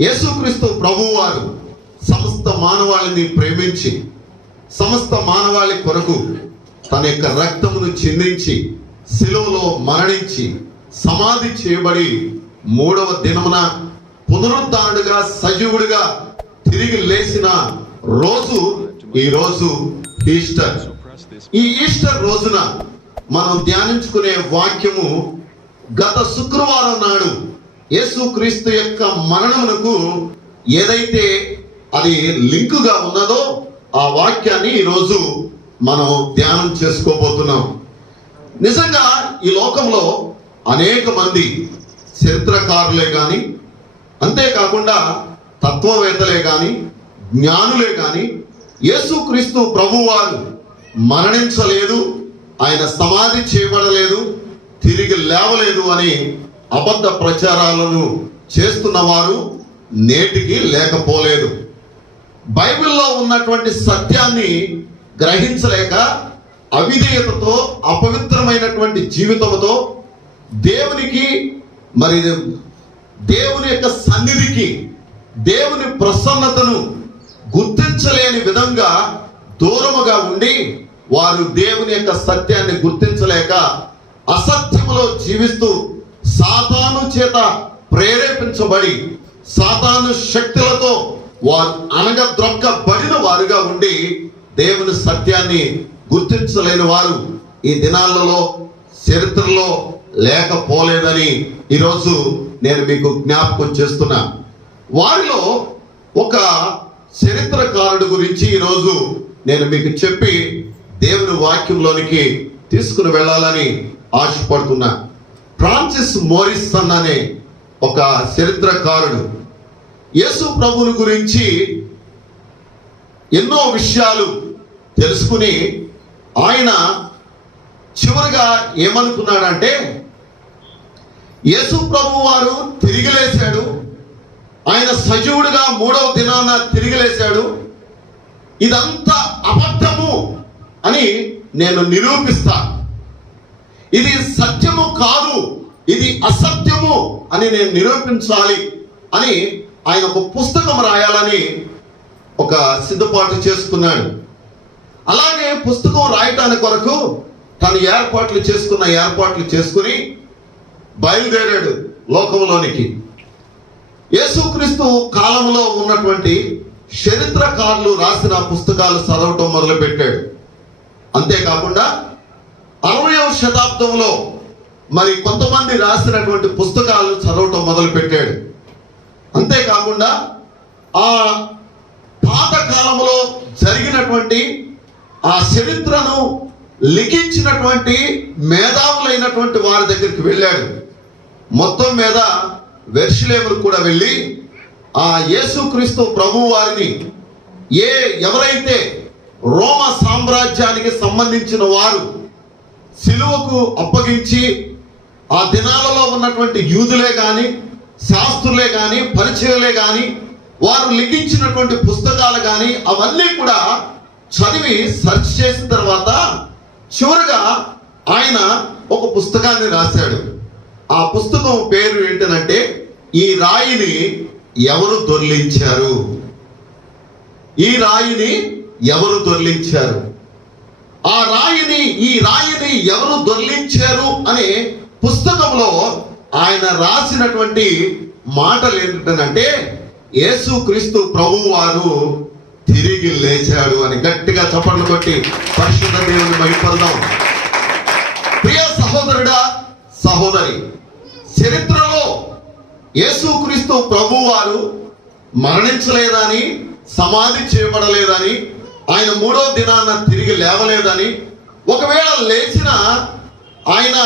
యేసుక్రీస్తు ప్రభువారు సమస్త మానవాళిని ప్రేమించి సమస్త మానవాళి కొరకు తన యొక్క రక్తమును చిందించి శిలువలో మరణించి సమాధి చేయబడి 3వ దినమున పునరుద్ధానుడుగా సజీవుడిగా తిరిగి లేచిన రోజు ఈ రోజు ఈస్టర్. ఈ ఈస్టర్ రోజున మనం ధ్యానించుకునే వాక్యము గత శుక్రవారం నాడు యేసుక్రీస్తు యొక్క మరణమునకు ఏదైతే అది లింకుగా ఉన్నదో ఆ వాక్యాన్ని ఈరోజు మనం ధ్యానం చేసుకోబోతున్నాం. నిజంగా ఈ లోకంలో అనేక మంది చరిత్రకారులే కానీ, అంతేకాకుండా తత్వవేత్తలే కానీ, జ్ఞానులే కానీ యేసుక్రీస్తు ప్రభువారు మరణించలేదు, ఆయన సమాధి చేయబడలేదు, తిరిగి లేవలేదు అని అబద్ధ ప్రచారాలను చేస్తున్న వారు నేటికి లేకపోలేదు. బైబిల్లో ఉన్నటువంటి సత్యాన్ని గ్రహించలేక అవిధేయతతో అపవిత్రమైనటువంటి జీవితంతో దేవునికి మరి దేవుని యొక్క సన్నిధికి దేవుని ప్రసన్నతను గుర్తించలేని విధంగా దూరముగా ఉండి వారు దేవుని యొక్క సత్యాన్ని గుర్తించలేక అసత్యములో జీవిస్తూ సాతాను చేత ప్రేరేపించబడి సాతాను శక్తులతో వారు అనగద్రొక్కబడిన వారుగా ఉండి దేవుని సత్యాన్ని గుర్తించలేని వారు ఈ దినాలలో చరిత్రలో లేకపోలేదని ఈరోజు నేను మీకు జ్ఞాపకం చేస్తున్నా. వారిలో ఒక చరిత్రకారుడు గురించి ఈరోజు నేను మీకు చెప్పి దేవుని వాక్యంలోనికి తీసుకుని వెళ్ళాలని ఆశపడుతున్నా. ఫ్రాన్సిస్ మోరిసన్ అనే ఒక చరిత్రకారుడు యేసు ప్రభువుని గురించి ఎన్నో విషయాలు తెలుసుకుని ఆయన చివరిగా ఏమనుకున్నాడంటే, యేసు ప్రభు వారు తిరిగి లేచాడు, ఆయన సజీవుడిగా 3వ దినాన తిరిగి లేచాడు, ఇదంతా అబద్ధము అని నేను నిరూపిస్తా, ఇది సత్యము కాదు, ఇది అసత్యము అని నేను నిరూపించాలి అని ఆయన ఒక పుస్తకం రాయాలని ఒక సిద్ధపాటు చేసుకున్నాడు. అలాగే పుస్తకం రాయటానికి కొరకు తను ఏర్పాట్లు చేసుకుని బయలుదేరాడు లోకంలోనికి. యేసుక్రీస్తు కాలంలో ఉన్నటువంటి చరిత్రకారులు రాసిన పుస్తకాలు చదవటం మొదలుపెట్టాడు. అంతేకాకుండా 60వ శతాబ్దంలో మరి కొంతమంది రాసినటువంటి పుస్తకాలు చదవటం మొదలుపెట్టాడు. అంతేకాకుండా ఆ పాత కాలంలో జరిగినటువంటి ఆ చరిత్రను లిఖించినటువంటి మేధావులైనటువంటి వారి దగ్గరికి వెళ్ళాడు. మొత్తం మీద వెర్షిలేములు కూడా వెళ్ళి ఆ యేసుక్రీస్తు ప్రభు వారిని ఎవరైతే రోమ సామ్రాజ్యానికి సంబంధించిన వారు సిలువకు అప్పగించి ఆ దినాలలో ఉన్నటువంటి యూదులే కానీ, శాస్త్రులే కానీ, పరిచయులే కానీ, వారు లిఖించినటువంటి పుస్తకాలు కానీ అవన్నీ కూడా చదివి సెర్చ్ చేసిన తర్వాత చివరిగా ఆయన ఒక పుస్తకాన్ని రాశాడు. ఆ పుస్తకం పేరు ఏంటంటే, ఈ రాయిని ఎవరు దొర్లించారు, ఈ రాయిని ఎవరు దొర్లించారు, ఈ రాయిని ఎవరు దొర్లించారు అనే పుస్తకంలో ఆయన రాసినటువంటి మాటలు ఏంటంటే, యేసుక్రీస్తు ప్రభువు వారు తిరిగి లేచాడు అని. గట్టిగా చప్పట్లు కొట్టి పరిశుద్ధ దేవుని మహిమపడదాం. ప్రియ సహోదరుడా, సహోదరి, చరిత్రలో యేసుక్రీస్తు ప్రభువు వారు మరణించలేదని, సమాధి చేయబడలేదని, ఆయన 3వ దినాన తిరిగి లేవలేదని, ఒకవేళ లేచిన ఆయన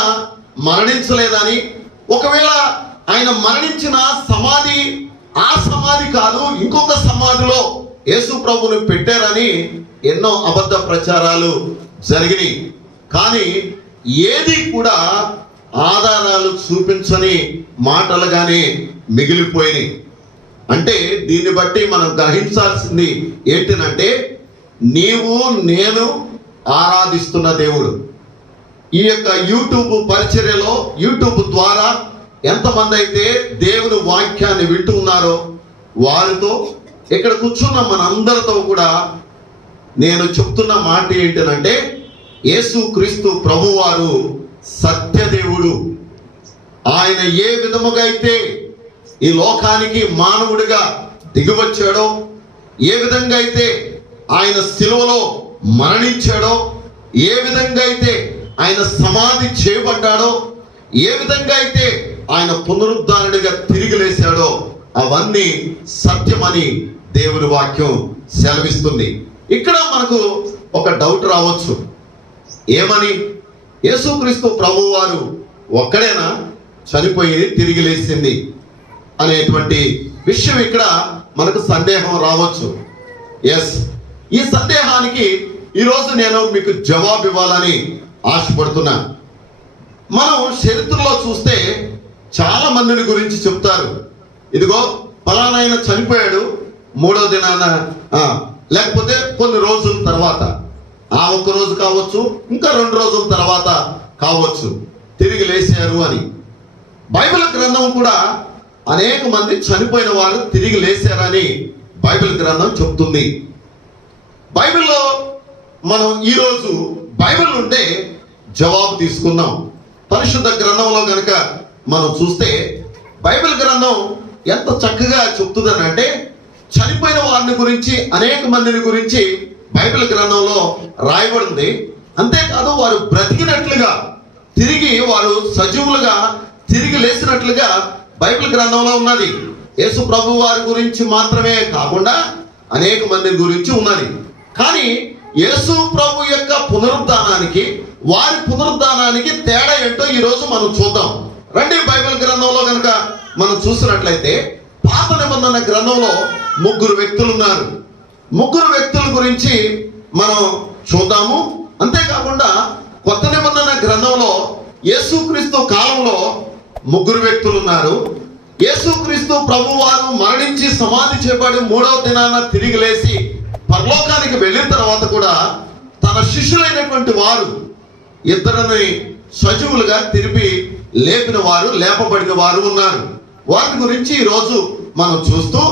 మరణించలేదని, ఒకవేళ ఆయన మరణించిన సమాధి ఆ సమాధి కాదు, ఇంకొక సమాధిలో యేసు ప్రభువుని పెట్టారని ఎన్నో అబద్ధ ప్రచారాలు జరిగినాయి. కానీ ఏది కూడా ఆధారాలు చూపించని మాటలుగానే మిగిలిపోయినాయి. అంటే దీన్ని బట్టి మనం గ్రహించాల్సింది ఏంటంటే, నీవు నేను ఆరాధిస్తున్న దేవుడు, ఈ యొక్క యూట్యూబ్ పరిచర్యలో యూట్యూబ్ ద్వారా ఎంతమంది అయితే దేవుని వాక్యాన్ని వింటూ ఉన్నారో, వారితో ఇక్కడ కూర్చున్న మనందరితో కూడా నేను చెప్తున్న మాట ఏంటంటే, యేసుక్రీస్తు ప్రభువారు సత్యదేవుడు. ఆయన ఏ విధముగా అయితే ఈ లోకానికి మానవుడిగా దిగివచ్చాడో, ఏ విధంగా అయితే ఆయన శిలువలో మరణించాడో, ఏ విధంగా అయితే ఆయన సమాధి చేయబడ్డాడో, ఏ విధంగా అయితే ఆయన పునరుద్ధానుడిగా తిరిగి లేచాడో, అవన్నీ సత్యమని దేవుని వాక్యం సెలవిస్తుంది. ఇక్కడ మనకు ఒక డౌట్ రావచ్చు, ఏమని? యేసుక్రీస్తు ప్రభువారు ఒక్కడేనా చనిపోయి తిరిగి లేచింది అనేటువంటి విషయం ఇక్కడ మనకు సందేహం రావచ్చు. ఎస్, ఈ సందేహానికి ఈరోజు నేను మీకు జవాబు ఇవ్వాలని ఆశపడుతున్నా. మనం చరిత్రలో చూస్తే చాలా మందిని గురించి చెప్తారు. ఇదిగో ఫలానాయన చనిపోయాడు, 3వ దినాన లేకపోతే కొన్ని రోజుల తర్వాత, ఆ ఒక్క రోజు కావచ్చు, ఇంకా 2 రోజుల తర్వాత కావచ్చు, తిరిగి లేచారు అని. బైబిల్ గ్రంథం కూడా అనేక మంది చనిపోయిన వారు తిరిగి లేచారని బైబిల్ గ్రంథం చెప్తుంది. బైబిల్లో మనం ఈరోజు బైబిల్ ఉంటే జవాబు తీసుకుందాం. పరిశుద్ధ గ్రంథంలో కనుక మనం చూస్తే బైబిల్ గ్రంథం ఎంత చక్కగా చెప్తుందని అంటే, చనిపోయిన వారిని గురించి, అనేక మందిని గురించి బైబిల్ గ్రంథంలో రాయబడింది. అంతేకాదు వారు బ్రతికినట్లుగా, తిరిగి వారు సజీవులుగా తిరిగి లేచినట్లుగా బైబిల్ గ్రంథంలో ఉన్నది. యేసు ప్రభు వారి గురించి మాత్రమే కాకుండా అనేక మంది గురించి ఉన్నది. కానీ యేసు ప్రభు యొక్క పునరుద్ధానానికి, వారి పునరుద్ధానానికి తేడా ఏంటో ఈరోజు మనం చూద్దాం. రండి, బైబిల్ గ్రంథంలో కనుక మనం చూసినట్లయితే పాత నిబంధన గ్రంథంలో 3 వ్యక్తులు ఉన్నారు. 3 వ్యక్తుల గురించి మనం చూద్దాము. అంతేకాకుండా కొత్త నిబంధన గ్రంథంలో యేసుక్రీస్తు కాలంలో 3 వ్యక్తులు ఉన్నారు. యేసుక్రీస్తు ప్రభువారు మరణించి సమాధి చేయబడి 3వ దినాన తిరిగి లేచి పరలోకానికి వెళ్ళిన తర్వాత కూడా తన శిష్యులైనటువంటి వారు 2 సజీవులుగా తిరిగి లేపిన వారు, లేపబడిన వారు ఉన్నారు. వారి గురించి ఈరోజు మనం చూస్తూ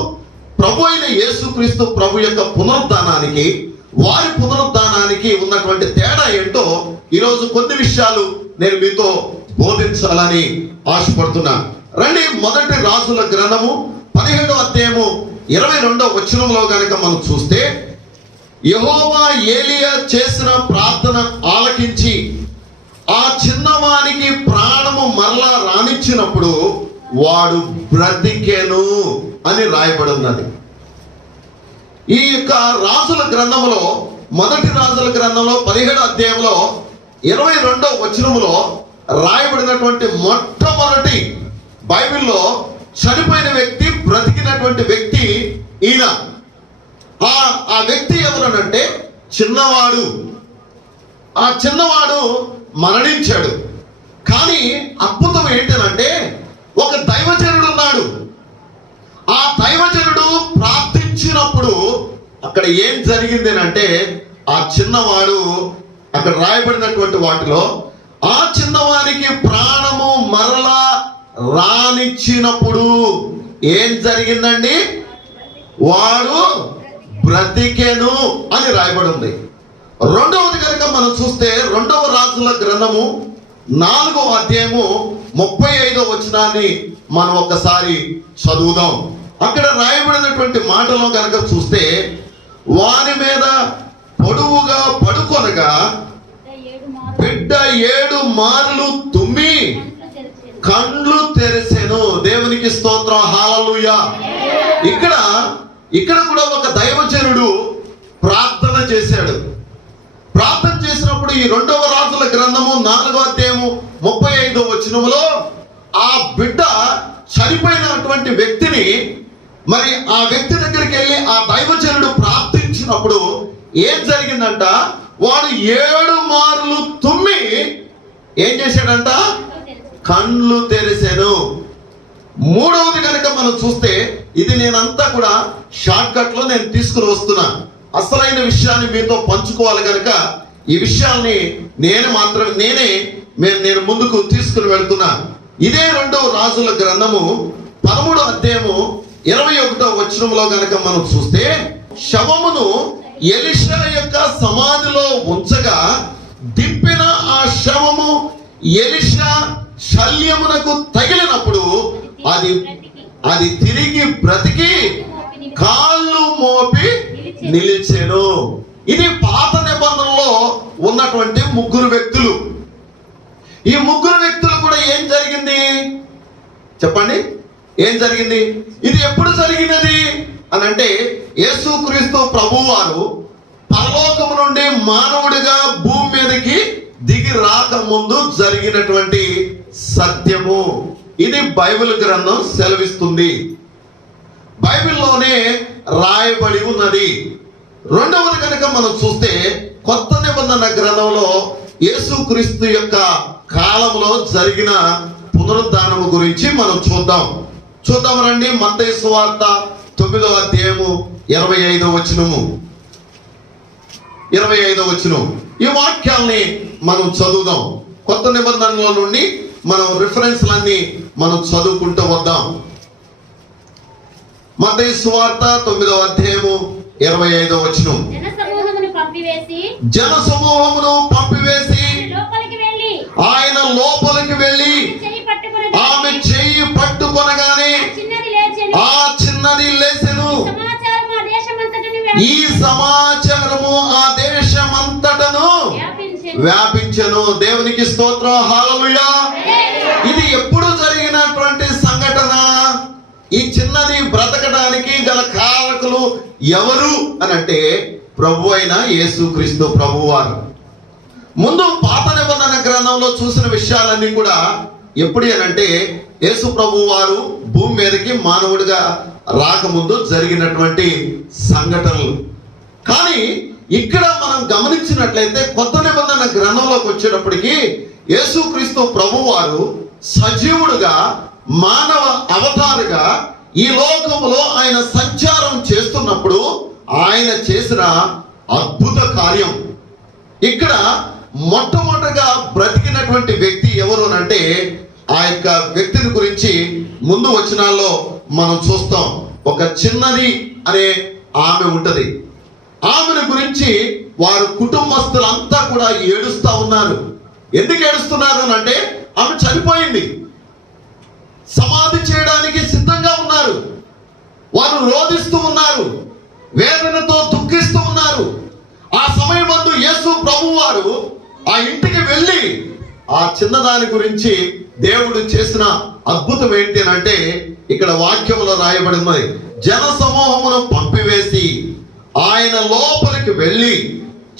ప్రభు అయిన యేసుక్రీస్తు ప్రభు యొక్క పునరుద్ధానానికి, వారి పునరుద్ధానానికి ఉన్నటువంటి తేడా ఏంటో ఈరోజు కొన్ని విషయాలు నేను మీతో బోధించాలని ఆశపడుతున్నా. రండి, మొదటి రాజుల గ్రంథము 17వ అధ్యాయము 22వ వచనంలో కనుక మనం చూస్తే, యెహోవా ఏలియా చేసిన ప్రార్థన ఆలకించి ఆ చిన్నవానికి ప్రాణము మరలా రానిచ్చినప్పుడు వాడు బ్రతికెను అని రాయబడి ఉన్నది. ఈ యొక్క రాజుల గ్రంథంలో, మొదటి రాజుల గ్రంథంలో 17వ అధ్యాయంలో 22వ వచనంలో రాయబడినటువంటి మొట్టమొదటి బైబిల్లో చనిపోయిన వ్యక్తి, బ్రతికినటువంటి వ్యక్తి ఈయన. ఆ వ్యక్తి ఎవరనంటే చిన్నవాడు. ఆ చిన్నవాడు మరణించాడు. కానీ అద్భుతం ఏంటంటే, ఒక దైవజనుడు ఉన్నాడు. ఆ దైవజనుడు ప్రార్థించినప్పుడు అక్కడ ఏం జరిగింది అంటే, ఆ చిన్నవాడు, అక్కడ రాయబడినటువంటి వాటిలో, ఆ చిన్నవానికి ప్రాణము మరలా రానిచ్చినప్పుడు ఏం జరిగిందండి? వాడు బ్రతికెను అని రాయబడి ఉంది. రెండవది కనుక మనం చూస్తే 2వ రాజుల గ్రంథము 4వ అధ్యాయము 35వ వచనాన్ని మనం ఒకసారి చదువుదాం. అక్కడ రాయబడినటువంటి మాటలో కనుక చూస్తే, వాని మీద పొడువుగా పడుకొనగా బిడ్డ 7 మార్లు తుమ్మి కండ్లు తెరిసెను. దేవునికి స్తోత్రం, హల్లెలూయా. ఇక్కడ కూడా ఒక దైవజనుడు ప్రార్థన చేశాడు. ప్రార్థన చేసినప్పుడు ఈ 2వ రాజుల గ్రంథము 4వ అధ్యాయము 35వ వచనములో ఆ బిడ్డ చనిపోయినటువంటి వ్యక్తిని, మరి ఆ వ్యక్తి దగ్గరికి వెళ్ళి ఆ దైవజనుడు ప్రార్థించినప్పుడు ఏం జరిగిందంట? వాడు 7 మార్లు తుమ్మి ఏం చేశాడంట? కళ్ళు తెరిసెను. మూడవది కనుక మనం చూస్తే, ఇది నేనంతా కూడా షార్ట్ కట్ లో నేను తీసుకుని వస్తున్నా. అసలైన విషయాన్ని మీతో పంచుకోవాలి కనుక ఈ విషయాల్ని నేను ముందుకు తీసుకుని వెళ్తున్నా. ఇదే 2వ రాజుల గ్రంథము 13వ అధ్యాయము 21వ వచనంలో గనక మనం చూస్తే, శవమును ఎలీషా యొక్క సమాధిలో ఉంచగా దింపిన ఆ శవము ఎలీషా శల్యమునకు తగిలినప్పుడు అది తిరిగి బ్రతికి కాళ్ళు మోపి నిలిచెను. ఇది పాత నిబంధనలో ఉన్నటువంటి ముగ్గురు వ్యక్తులు. ఈ ముగ్గురు వ్యక్తులు కూడా ఏం జరిగింది చెప్పండి? ఏం జరిగింది? ఇది ఎప్పుడు జరిగినది అని అంటే, యేసుక్రీస్తు ప్రభువారు పరలోకము నుండి మానవుడిగా భూమి మీదకి దిగి రాక ముందు జరిగినటువంటి సత్యము. ఇది బైబిల్ గ్రంథం సెలవిస్తుంది, బైబిల్లోనే రాయబడి ఉన్నది. రెండవది కనుక మనం చూస్తే, కొత్త నిబంధన గ్రంథంలో యేసుక్రీస్తు యొక్క కాలంలో జరిగిన పునరుద్ధానము గురించి మనం చూద్దాం రండి. మత్తయి సువార్త 9వ అధ్యాయము 25వ వచనము. ఈ వాక్యాల్ని మనం చదువుదాం. కొత్త నిబంధనల నుండి మనం రిఫరెన్స్లన్నీ మనం చదువుకుంటూ వద్దాం. మత్తయి సువార్త 9వ అధ్యాయము 25వ వచనం. జన సమూహమును పంపివేసి ఆయన లోపలికి వెళ్ళి ఆమె చెయ్యి పట్టుకొనగానే ఆ చిన్నది లేచెను. ఈ సమాచారము ఆ దేశమంతటను వ్యాపించెను. దేవునికి స్తోత్రం, హల్లెలూయా. ఇది ఎప్పుడు జరిగినటువంటి సంఘటన? ఈ చిన్నది బ్రతకడానికి గల కారకులు ఎవరు అని అంటే, ప్రభు అయిన యేసుక్రీస్తు ప్రభువారు. ముందు పాత నిబంధన గ్రంథంలో చూసిన విషయాలన్నీ కూడా ఎప్పుడు అనంటే, యేసు ప్రభువారు భూమి మీదకి మానవుడిగా రాకముందు జరిగినటువంటి సంఘటనలు. కానీ ఇక్కడ మనం గమనించినట్లయితే, కొత్త నిబంధన గ్రంథంలోకి వచ్చేటప్పటికి యేసుక్రీస్తు ప్రభువారు సజీవుడుగా మానవ అవతారుగా ఈ లోకములో ఆయన సంచారం చేస్తున్నప్పుడు ఆయన చేసిన అద్భుత కార్యం. ఇక్కడ మొట్టమొదటిగా బ్రతికినటువంటి వ్యక్తి ఎవరు అంటే, ఆ యొక్క వ్యక్తిని గురించి ముందు వచనాల్లో మనం చూస్తాం. ఒక చిన్నది అనే ఆమె ఉంటది. ఆమెను గురించి వారు కుటుంబస్తులంతా కూడా ఏడుస్తా ఉన్నారు. ఎందుకు ఏడుస్తున్నారు అంటే, ఆమె చనిపోయింది, సమాధి చేయడానికి సిద్ధంగా ఉన్నారు. వారు రోధిస్తూ ఉన్నారు, వేదనతో దుఃఖిస్తూ ఉన్నారు. ఆ సమయం ముందు యేసు ప్రభువారు ఆ ఇంటికి వెళ్ళి ఆ చిన్నదాని గురించి దేవుడు చేసిన అద్భుతం ఏంటి అంటే, ఇక్కడ వాక్యంలో రాయబడింది, జన సమూహమును పంపివేసి ఆయన లోపలికి వెళ్ళి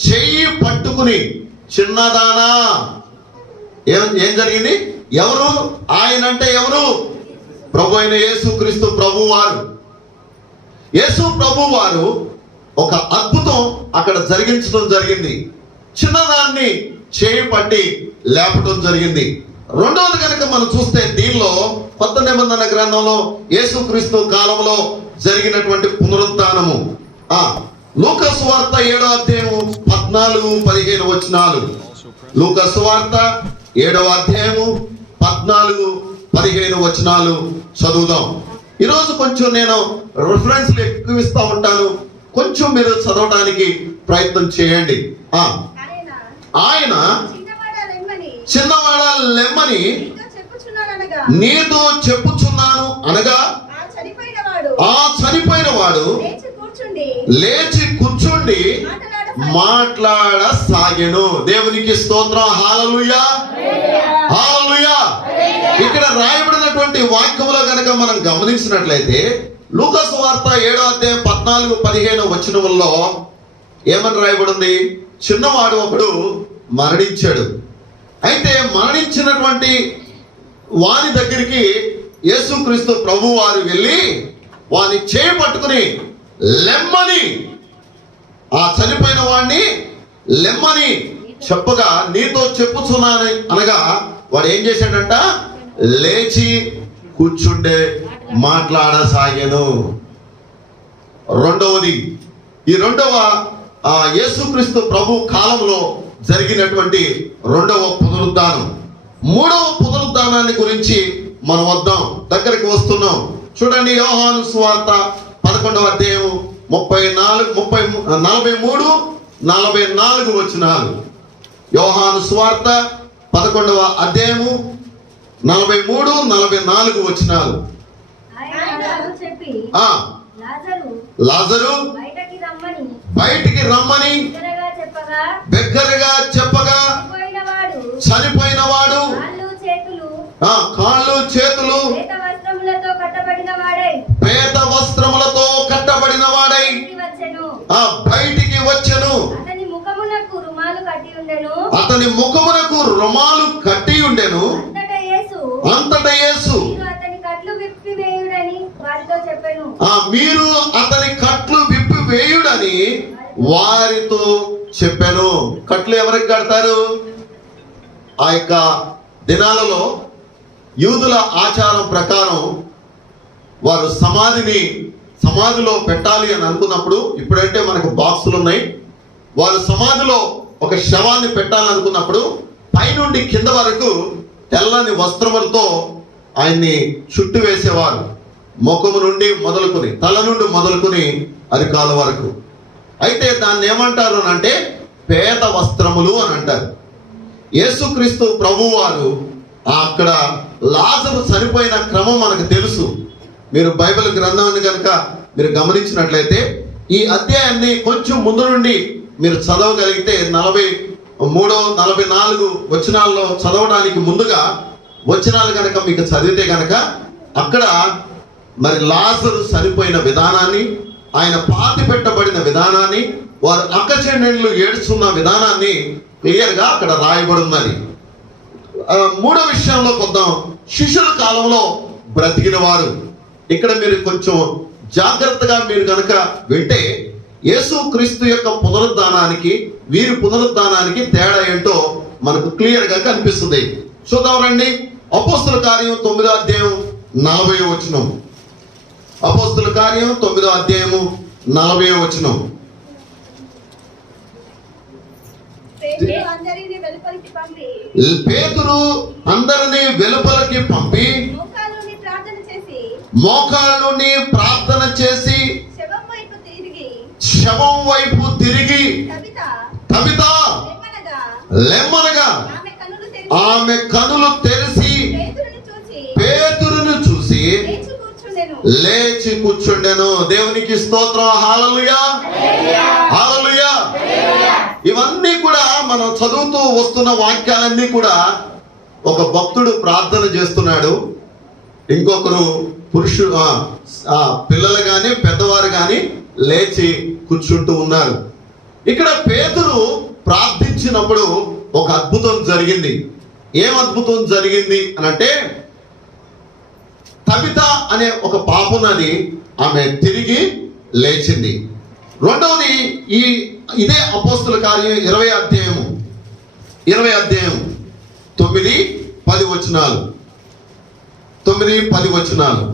చెయ్యి పట్టుకుని, చిన్నదానా. ఏం జరిగింది? ఎవరు ఆయన అంటే? ఎవరు? ప్రభు అయిన యేసుక్రీస్తు ప్రభువారు. యేసు ప్రభువారు ఒక అద్భుతం అక్కడ జరిగించడం జరిగింది. చిన్నదాన్ని చేయి పట్టి లేపటం జరిగింది. రెండవది కనుక మనం చూస్తే, దీనిలో కొత్త నిబంధన గ్రంథంలో యేసుక్రీస్తు కాలంలో జరిగినటువంటి పునరుద్ధానము. లూకా సువార్త 7వ అధ్యాయము 14-15 వచనాలు. లూకా సువార్త 7వ అధ్యాయము 14-15 వచనాలు చదువుదాం. ఈరోజు కొంచెం నేను రిఫరెన్స్లు ఎక్కువ ఇస్తా ఉంటాను, కొంచెం మీరు చదవడానికి ప్రయత్నం చేయండి. ఆయన చిన్నవాడా లెమ్మని నీతో చెప్పుచున్నాను అనగా, ఆ చనిపోయిన వాడు లేచి కూర్చుండి మాట్లాడసాగెను. దేవునికి స్తోత్రం, హల్లెలూయా, హల్లెలూయా. ఇక్కడ రాయబడినటువంటి వాక్యములో గనక మనం గమనించినట్లయితే, లూకా సువార్త 7వ అధ్యాయం 14-15 వచనముల్లో ఏమని రాయబడింది? చిన్నవాడు ఒకడు మరణించాడు. అయితే మరణించినటువంటి వాని దగ్గరికి యేసుక్రీస్తు ప్రభువారు వెళ్ళి వాని చేయి పట్టుకుని లెమ్మని, ఆ చనిపోయిన వాడిని లెమ్మని చెప్పగా, నీతో చెప్పుచున్నాను అనగా, వాడు ఏం చేశాడంట? లేచి కూర్చుండే మాట్లాడసాగాను. రెండవది, ఈ రెండవ యేసుక్రీస్తు ప్రభు కాలంలో జరిగినటువంటి రెండవ పునరుద్ధానం. మూడవ పునరుద్ధానాన్ని గురించి మనం దగ్గరికి వస్తున్నాం. చూడండి, యోహాను సువార్త 11వ అధ్యాయం 43-44 వచనాలు. యోహాను సువార్త 11వ అధ్యాయము 43-44 వచనాలు. లాజరు బయటికి రమ్మని బిగ్గరగా చెప్పగా చనిపోయిన వాడు కాళ్ళు చేతులు పేద వస్త్రములతో కట్టబడిన వాడై బయటికి వచ్చెను. అతని ముఖమునకు రుమాలు కట్టి ఉండెను. అంతటా యేసు మీరు అతని కట్లు విప్పి వేయుడని వారితో చెప్పాను. కట్లు ఎవరికి కడతారు? ఆ యొక్క దినాలలో యూదుల ఆచారం ప్రకారం వారు సమాధిలో పెట్టాలి అని అనుకున్నప్పుడు, ఇప్పుడంటే మనకు బాక్సులు ఉన్నాయి, వారు సమాధిలో ఒక శవాన్ని పెట్టాలనుకున్నప్పుడు పైనుండి కింద వరకు తెల్లని వస్త్రములతో ఆయన్ని చుట్టు వేసేవారు. ముఖము నుండి మొదలుకొని, తల నుండి మొదలుకొని అరికాల వరకు. అయితే దాన్ని ఏమంటారు అంటే పేద వస్త్రములు అని అంటారు. యేసుక్రీస్తు ప్రభువు వారు అక్కడ లాజరు చనిపోయిన క్రమం మనకు తెలుసు. మీరు బైబిల్ గ్రంథాన్ని కనుక మీరు గమనించినట్లయితే ఈ అధ్యాయాన్ని కొంచెం ముందు నుండి మీరు చదవగలిగితే 43-44 వచనాల్లో చదవడానికి ముందుగా వచనాలు కనుక మీకు చదివితే కనుక అక్కడ మరి లాజరు చనిపోయిన విధానాన్ని, ఆయన పాతి పెట్టబడిన విధానాన్ని, వారు అక్కచెల్లెళ్ళు ఏడుస్తున్న విధానాన్ని క్లియర్గా అక్కడ రాయబడి ఉన్నది. మూడో విషయంలోకి వద్దాం. శిష్యుల కాలంలో బ్రతికిన వారు. ఇక్కడ మీరు కొంచెం జాగ్రత్తగా మీరు కనుక వింటే యేసుక్రీస్తు యొక్క పునరుద్ధానానికి వీరి పునరుద్ధానానికి తేడా ఏంటో మనకు క్లియర్గా కనిపిస్తుంది. చూద్దాం రండి. అపోస్తుల కార్యం 9వ అధ్యాయం 40వ వచనం. అపోస్తుల కార్యం 9వ అధ్యాయము 40వ వచనం. పేతురు అందరినీ వెలుపలికి పంపి మోకాళ్ళ నుండి ప్రార్థన చేసి శవం వైపు తిరిగి తబితా లెమ్మనగా ఆమె కనులు తెరిచి పేతురును చూసి లేచి కూర్చుండెను. దేవునికి స్తోత్రం. హల్లెలూయా, హల్లెలూయా. ఇవన్నీ కూడా మనం చదువుతూ వస్తున్న వాక్యాలన్నీ కూడా ఒక భక్తుడు ప్రార్థన చేస్తున్నాడు, ఇంకొకరు పిల్లలు కానీ పెద్దవారు కానీ లేచి కూర్చుంటూ ఉన్నారు. ఇక్కడ పేతురు ప్రార్థించినప్పుడు ఒక అద్భుతం జరిగింది. ఏం అద్భుతం జరిగింది అని అంటే, తబిత అనే ఒక పాపున్నది, ఆమె తిరిగి లేచింది. రెండవది ఇదే అపోస్తుల కార్యం 20వ అధ్యాయం 9-10 వచనాలు. 9-10 వచనాలు.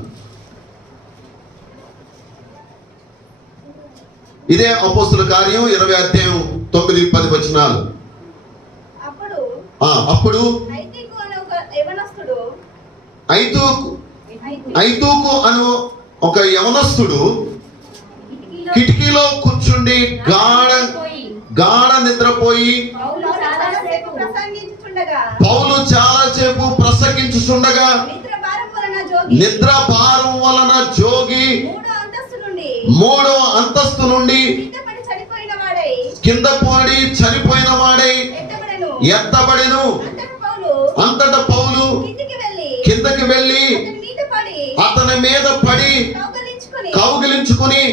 ఇదే అపోస్తుల కార్యం 20వ అధ్యాయం 9-10 వచనాలు. అప్పుడు ఐతూకు అను ఒక యవనస్తుడు కిటికీలో కూర్చుండి గాఢ నిద్రపోయి పౌలు చాలా సేపు ప్రసంగించుచుండగా నిద్ర భారం వలన జోగి 3వ అంతస్తు నుండి కింద పడి చనిపోయిన వాడై ఎత్తబడెను. అంతటా పౌలు కిందకి వెళ్ళి అతని మీద పడి కౌగిలించుకుని,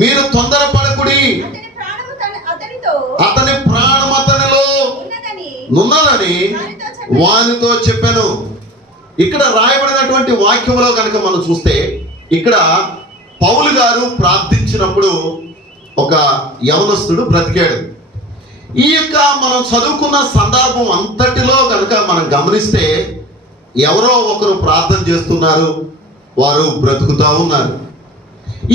మీరు తొందరపడకుడి, అతని ప్రాణం అతనిలో ఉన్నదని వానితో చెప్పాను. ఇక్కడ రాయబడినటువంటి వాక్యంలో కనుక మనం చూస్తే, ఇక్కడ పౌలు గారు ప్రార్థించినప్పుడు ఒక యవనస్తుడు బ్రతికాడు. ఈ యొక్క మనం చదువుకున్న సందర్భం అంతటిలో కనుక మనం గమనిస్తే ఎవరో ఒకరు ప్రార్థన చేస్తున్నారు, వారు బ్రతుకుతా ఉన్నారు.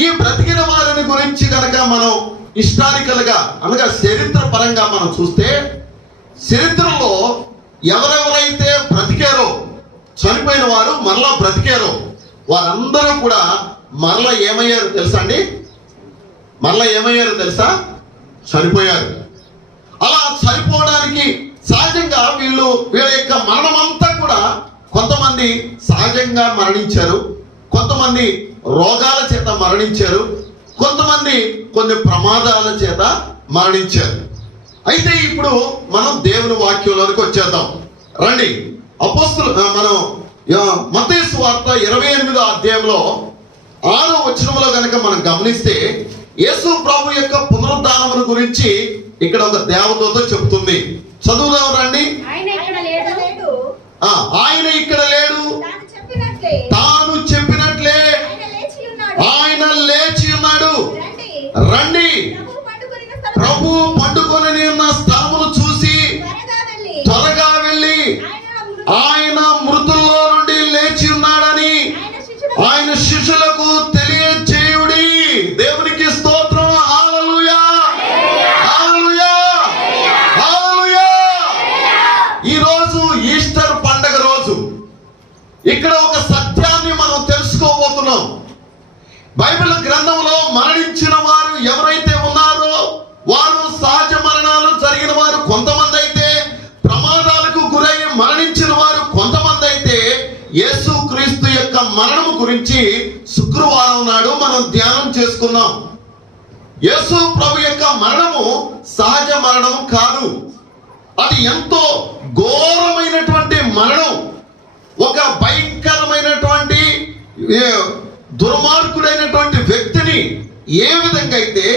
ఈ బ్రతికిన వారిని గురించి కనుక మనం హిస్టారికల్ గా అనగా చరిత్ర పరంగా మనం చూస్తే, చరిత్రలో ఎవరెవరైతే బ్రతికారో, చనిపోయిన వారు మరలా బ్రతికారో, వారందరూ కూడా మరలా ఏమయ్యారు తెలుసా అండి? మరలా ఏమయ్యారు తెలుసా? చనిపోయారు. అలా చనిపోవడానికి సహజంగా వీళ్ళ యొక్క మరణం అంతా కూడా కొంతమంది సహజంగా మరణించారు, కొంతమంది రోగాల చేత మరణించారు, కొంతమంది కొన్ని ప్రమాదాల చేత మరణించారు. అయితే ఇప్పుడు మనం దేవుని వాక్యంలోనికి వచ్చేద్దాం రండి. మనం మత్తయి సువార్త 28వ అధ్యాయంలో 6వ వచనంలో కనుక మనం గమనిస్తే యేసు ప్రభు యొక్క పునరుద్ధానమును గురించి ఇక్కడ ఒక దేవదూత చెప్తుంది. చదువుదాం రండి. ఆయన ఇక్కడ లేడు, తాను చెప్పినట్లే ఆయన లేచి ఉన్నాడు. రండి, ప్రభు పండుకొని ఉన్న స్థలమును చూసి త్వరగా వెళ్ళి ఆయన మృతుల్లో నుండి లేచి ఉన్నాడని ఆయన శిష్యులకు తెలియజేయుడి. దేవునికి స్తోత్రం. హల్లెలూయా, హల్లెలూయా, హల్లెలూయా. ఈ రోజు ఈస్టర్ పండగ రోజు. ఇక్కడ ఒక సత్యాన్ని మనం తెలుసుకోబోతున్నాం. బైబిల్ గ్రంథంలో మరణించిన వారు ఎవరైతే ఉన్నారో వారు సహజ మరణాలు జరిగిన వారు కొంతమంది అయితే, ప్రమాదాలకు గురై మరణించిన వారు కొంతమంది అయితే, యేసుక్రీస్తు యొక్క మరణము గురించి శుక్రవారం నాడు మనం ధ్యానం చేసుకున్నాం. యేసు ప్రభు యొక్క మరణము సహజ మరణం కాదు, అది ఎంతో ఘోరమైనటువంటి మరణం. ఒక భయంకరమైనటువంటి దుర్మార్గుడైనటువంటి వ్యక్తిని ఏ విధంగా అయితే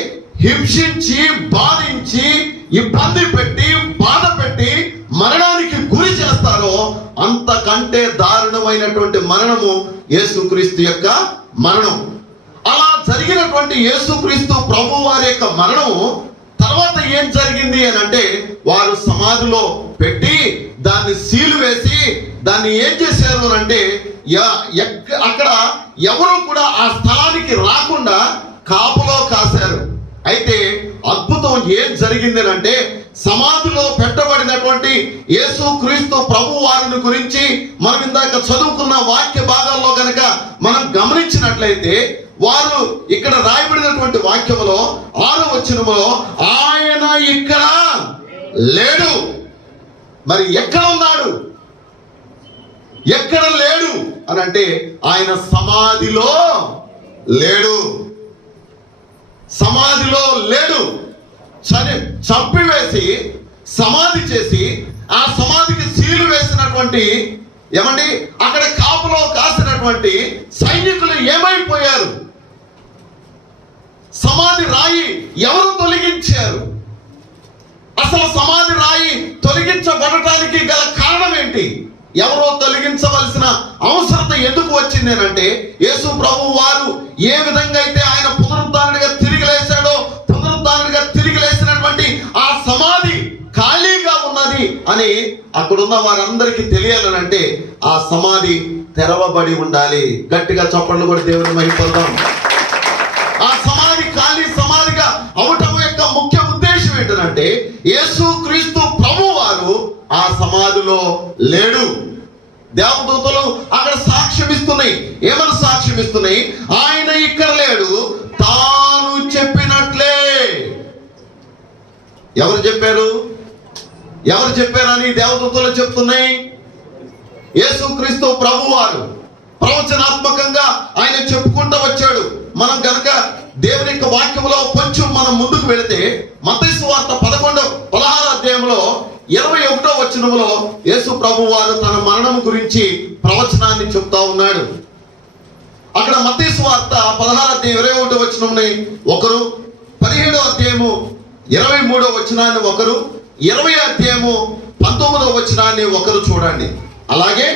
హింసించి, బాధించి, ఇబ్బంది పెట్టి, బాధ పెట్టి మరణానికి గురి చేస్తారో అంతకంటే దారుణమైనటువంటి మరణము యేసుక్రీస్తు యొక్క మరణం. అలా జరిగినటువంటి యేసుక్రీస్తు ప్రభు వారి యొక్క మరణం తర్వాత ఏం జరిగింది అని అంటే, వారు సమాధిలో పెట్టి దాన్ని సీలు వేసి దాన్ని ఏం చేశారు అని అంటే, అక్కడ ఎవరు కూడా ఆ స్థలానికి రాకుండా కాపులో కాశారు. అయితే అద్భుతం ఏం జరిగింది అంటే, సమాధిలో పెట్టబడినటువంటి యేసుక్రీస్తు ప్రభు వారిని గురించి మనం ఇందాక చదువుకున్న వాక్య భాగాల్లో కనుక మనం గమనించినట్లయితే, వారు ఇక్కడ రాయబడినటువంటి వాక్యములో 6వ వచనములో ఆయన ఇక్కడ లేడు. మరి ఎక్కడ ఉన్నాడు? ఎక్కడ లేడు అని అంటే ఆయన సమాధిలో లేడు. సమాధిలో లేడు. చంపివేసి సమాధి చేసి ఆ సమాధికి సీలు వేసినటువంటి అక్కడ కాపులో కాసినటువంటి సైనికులు ఏమైపోయారు? సమాధి రాయి ఎవరు తొలగించారు? అసలు సమాధి రాయి తొలగించబడటానికి గల కారణం ఏంటి? ఎవరో తొలగించవలసిన అవసరత ఎందుకు వచ్చింది అంటే, యేసు ప్రభు వారు ఏ విధంగా అయితే ఆయన పునరుద్ధానుడిగా తిరిగి లేచాడో, పునరుద్ధానుడిగా తిరిగి లేచినటువంటి ఆ సమాధి ఖాళీగా ఉన్నది అని అక్కడున్న వారందరికీ తెలియాలనంటే ఆ సమాధి తెరవబడి ఉండాలి. గట్టిగా చప్పట్లు కూడా దేవుని మహిమపడదాం. ఆ సమాధి ఖాళీ సమాధిగా అవటం యొక్క ముఖ్య ఉద్దేశం ఏంటంటే, యేసుక్రీస్తు ప్రభు వారు ఆ సమాధిలో లేడు. దేవదూతలు అక్కడ సాక్ష్యం ఇస్తున్నాయి. ఏమని సాక్ష్యం ఇస్తున్నాయి? ఆయన ఇక్కడ లేడు, తాను చెప్పినట్లే. ఎవరు చెప్పారు? ఎవరు చెప్పారని దేవదూతలు చెప్తున్నాయి? యేసుక్రీస్తు ప్రభు వారు ప్రవచనాత్మకంగా ఆయన చెప్పుకుంటూ వచ్చాడు. మనం గనక దేవుని యొక్క వాక్యంలో కొంచెం మనం ముందుకు వెళితే, మత్తయి సువార్త 16వ అధ్యాయంలో 21వ వచనంలో యేసు ప్రభు వారు తన మరణం గురించి ప్రవచనాన్ని చెప్తా ఉన్నాడు. అక్కడ మత్తయి సువార్త 16వ అధ్యాయం 21వ వచనంని ఒకరు, 17వ అధ్యాయము 23వ వచనాన్ని ఒకరు, 20వ అధ్యాయము 19వ వచనాన్ని ఒకరు చూడండి. అలాగే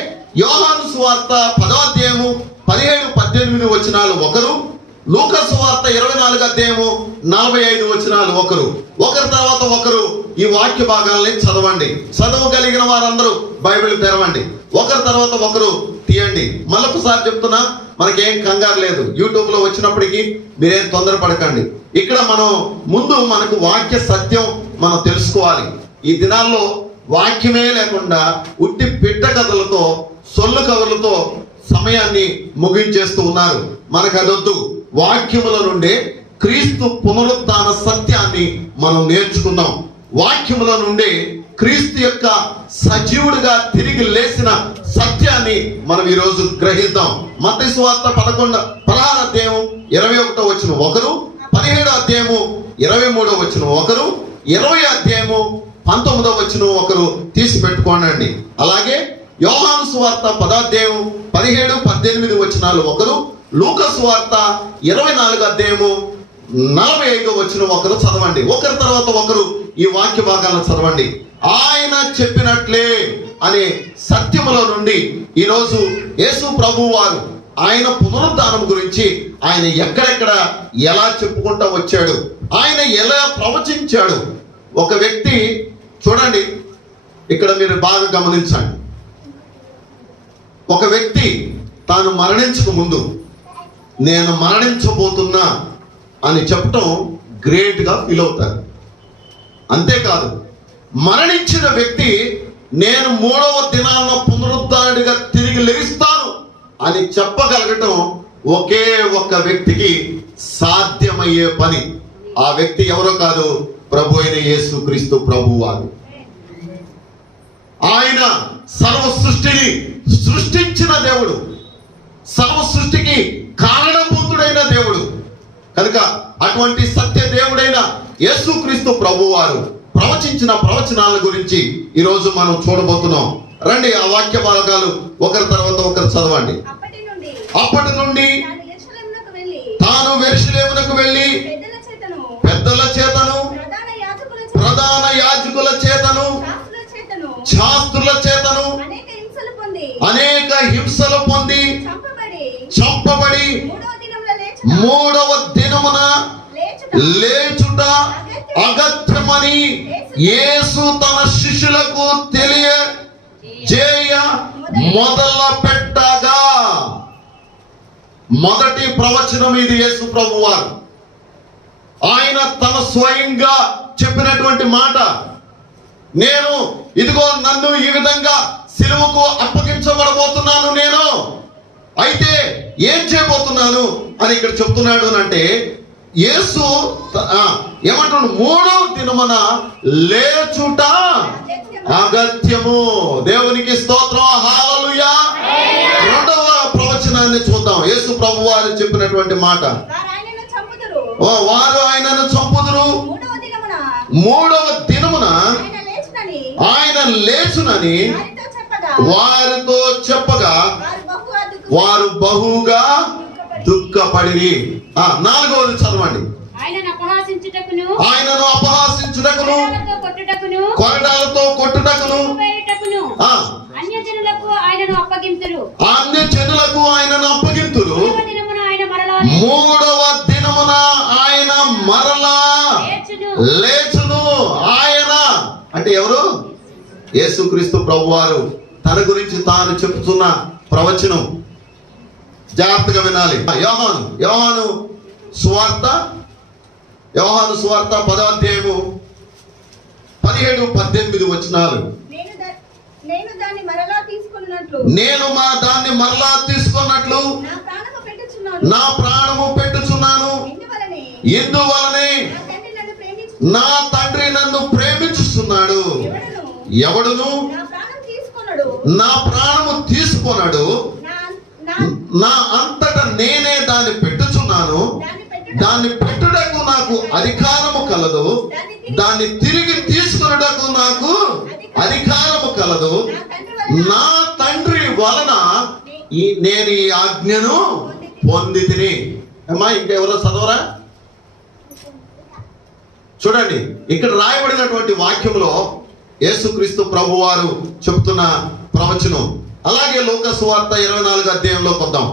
యోహాను సువార్త 10వ అధ్యాయము 17, 18 వచనాలు ఒకరు, లూకా సువార్త 24వ అధ్యాయము 45 వచనాలు ఒకరు తర్వాత ఒకరు ఈ వాక్య భాగాలని చదవండి. చదవగలిగిన వారందరూ బైబిల్ తెరవండి. ఒకరి తర్వాత ఒకరు తీయండి. మళ్ళొకసారి చెప్తున్నా, మనకేం కంగారు లేదు. యూట్యూబ్ లో వచ్చినప్పటికీ మీరేం తొందరపడకండి. ఇక్కడ మనం ముందు మనకు వాక్య సత్యం మనం తెలుసుకోవాలి. ఈ దినాల్లో వాక్యమే లేకుండా ఉట్టి పిట్ట కథలతో, సొల్లు కవర్లతో సమయాన్ని ముగించేస్తూ ఉన్నారు. మనకు అదొద్దు. వాక్యముల నుండే క్రీస్తు పునరుత్థాన సత్యాన్ని మనం నేర్చుకుందాం. వాక్యముల నుండి క్రీస్తు యొక్క సజీవుడిగా తిరిగి లేచిన సత్యాన్ని మనం ఈరోజు గ్రహిద్దాం. మత్తయి సువార్త 16 అధ్యాయం 21 వచనం ఒకరు, 17 అధ్యాయము 23 వచనం ఒకరు, 20 అధ్యాయము 19 వచనం ఒకరు తీసి పెట్టుకోండి. అలాగే యోహాను సువార్త 10 అధ్యాయం 17, 18 వచనాలు ఒకరు, లూకా సువార్త 24 అధ్యాయము 45 వచనం ఒకరు చదవండి. ఒకరి తర్వాత ఒకరు ఈ వాక్య భాగాలను చదవండి. ఆయన చెప్పినట్లే అనే సత్యముల నుండి ఈరోజు యేసు ప్రభు వారు ఆయన పునరుద్ధానం గురించి ఆయన ఎక్కడెక్కడ ఎలా చెప్పుకుంటూ వచ్చాడు, ఆయన ఎలా ప్రవచించాడు. ఒక వ్యక్తి చూడండి, ఇక్కడ మీరు బాగా గమనించండి. ఒక వ్యక్తి తాను మరణించక ముందు నేను మరణించబోతున్నా అని చెప్పటం గ్రేట్గా ఫీల్ అవుతారు. అంతేకాదు, మరణించిన వ్యక్తి నేను 3వ దినాన పునరుద్ధానుడిగా తిరిగి లేస్తాను అని చెప్పగలగటం ఒకే ఒక్క వ్యక్తికి సాధ్యమయ్యే పని. ఆ వ్యక్తి ఎవరో కాదు, ప్రభు అయిన యేసుక్రీస్తు ప్రభువారు. ఆయన సర్వ సృష్టిని సృష్టించిన దేవుడు, సర్వ సృష్టికి కారణభూతుడైన దేవుడు. కనుక అటువంటి సత్య దేవుడైన యేసుక్రీస్తు ప్రభువారు ప్రవచించిన ప్రవచనాల గురించి ఈరోజు మనం చూడబోతున్నాం. రండి, ఆ వాక్య భాగాలు ఒకరి తర్వాత ఒకరు చదవండి. అప్పటి నుండి తాను యెరూషలేమునకు వెళ్ళి పెద్దల చేతను, ప్రధాన యాజకుల చేతను, శాస్త్రుల చేతను అనేక హింసలు పొంది చంపబడి 3వ దినమున లేచుట అగత్యమని యేసు తన శిష్యులకు తెలియజేయ మొదలు పెట్టగా. మొదటి ప్రవచనం ఇది యేసు ప్రభువారు. ఆయన తన స్వయంగా చెప్పినటువంటి మాట, నేను ఇదిగో నన్ను ఈ విధంగా సిలువకు అప్పగించబడబోతున్నాను, నేను అయితే ఏం చేయబోతున్నాను అని ఇక్కడ చెప్తున్నాడు. అంటే యేసు ఏమంటున్నాడు, 3వ దినమున లేచుట అగత్యము. దేవునికి స్తోత్రం, హల్లెలూయా. 2వ ప్రవచనాన్ని చూద్దాం. యేసు ప్రభు వారు చెప్పినటువంటి మాట, వారు ఆయనను చంపుదురు, 3వ దినమున ఆయన లేచునని వారితో చెప్పగా వారు బహుగా దుఃఖపడి. 4వది చదవండి. ఆయనను అపహాసించుటకును కొరడాలతో కొట్టుటకును అన్య జనులకు ఆయనను అప్పగింతురు. 3వ దినమున ఆయన మరలా లేచును. ఆయన అంటే ఎవరు? యేసుక్రీస్తు ప్రభువారు తన గురించి తాను చెప్తున్న ప్రవచనం. జాగ్రత్తగా వినాలి. యోహాను సువార్త 10వ అధ్యాయము 17, 18 వచనాలు. నేను దాన్ని మరలా తీసుకున్నట్లు నా ప్రాణము పెట్టుచున్నాను. ఇందువలనే నా తండ్రి నన్ను ప్రేమించుచున్నాడు. ఎవడును నా ప్రాణము తీసుకొనడు. నా అంతటా నేనే దాన్ని పెట్టుచున్నాను. దాన్ని పెట్టుటకు నాకు అధికారము కలదు, దాన్ని తిరిగి తీసుకొనుటకు నాకు అధికారము కలదు. నా తండ్రి వలన నేను ఈ ఆజ్ఞను పొందితిని. అమ్మా, ఇంకెవరో చదవరా? చూడండి, ఇక్కడ రాయబడినటువంటి వాక్యంలో యేసుక్రీస్తు ప్రభువారు చెప్తున్న ప్రవచనం. అలాగే లూకా సువార్త 24 అధ్యాయంలో కొద్దాం.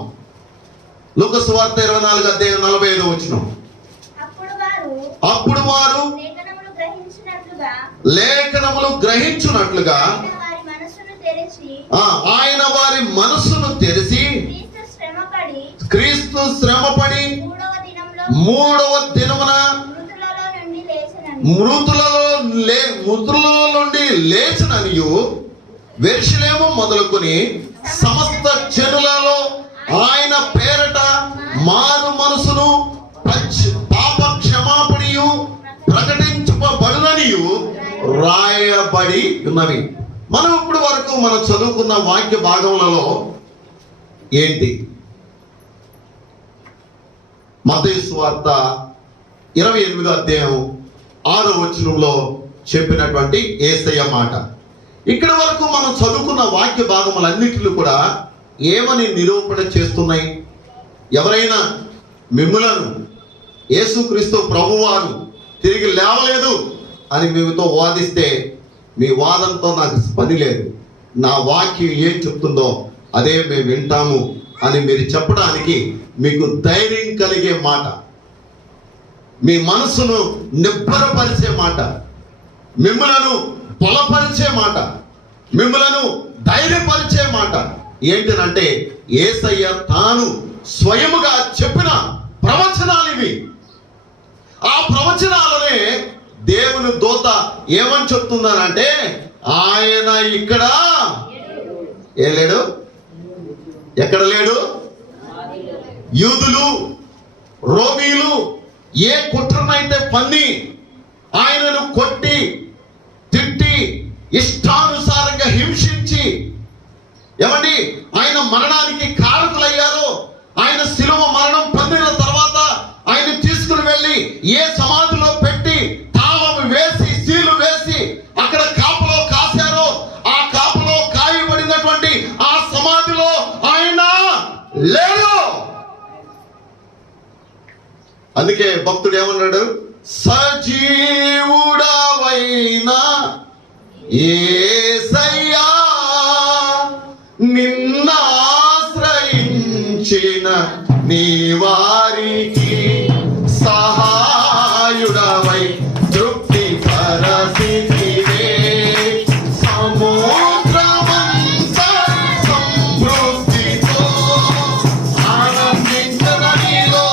లూకా సువార్త 24 అధ్యాయం 45 వచనం. అప్పుడు వారు లేఖనములు గ్రహించున్నట్లుగా ఆయన వారి మనస్సును తెరిచి క్రీస్తు శ్రమపడి 3వ దినమున మృతులలో నుండి లేచిననియు యెరూషలేము మొదలుకొని సమస్త జనులలో ఆయన పేరట మారు మనసును పాప క్షమాపణయు ప్రకటించబడుననియు రాయబడి ఉన్నవి. మనం ఇప్పుడు వరకు మనం చదువుకున్న వాక్య భాగములలో ఏంటి? మత్తయి సువార్త 28వ అధ్యాయం 6వ వచనంలో చెప్పినటువంటి యేసయ్య మాట. ఇక్కడ వరకు మనం చదువుకున్న వాక్య భాగములన్నిటిలో కూడా ఏమని నిరూపణ చేస్తున్నాయి? ఎవరైనా మిమ్ములను యేసుక్రీస్తు ప్రభువారు తిరిగి లేవలేదు అని మీతో వాదిస్తే మీ వాదంతో నాకు పని లేదు, నా వాక్యం ఏం చెప్తుందో అదే మేము వింటాము అని మీరు చెప్పడానికి మీకు ధైర్యం కలిగే మాట, మీ మనసును నిబ్బరపరిచే మాట, మిమ్మలను బలపరిచే మాట, మిమ్మలను ధైర్యపరిచే మాట ఏంటంటే యేసయ్య తాను స్వయముగా చెప్పిన ప్రవచనాలు ఇవి. ఆ ప్రవచనాలనే దేవుని దూత ఏమని చెప్తున్నానంటే, ఆయన ఇక్కడ ఏం లేడు, ఎక్కడ లేడు. యూదులు రోమీలు ఏ కుట్రనైతే పన్ని ఆయనను కొట్టి తిట్టి ఇష్టానుసారంగా హింసించి ఏమండి ఆయన మరణానికి కారకులయ్యారో, ఆయన శిలువ మరణం పొందిన తర్వాత ఆయన తీసుకుని వెళ్ళి ఏ సమాధిలో పెట్టి తాళం వేసి సీలు వేసి అక్కడ కాపలో కాశారో, ఆ కాపలో కాయబడినటువంటి ఆ సమాధిలో ఆయన లేడు. అందుకే భక్తుడు ఏమన్నాడు? సజీవుడవైనా యేసయ్యా నిన్నాశ్రయించిన నీ వారికి సహాయుడవై తృప్తి పరసితివే. సముద్రమంత సమృద్ధితో ఆనందించదనిలో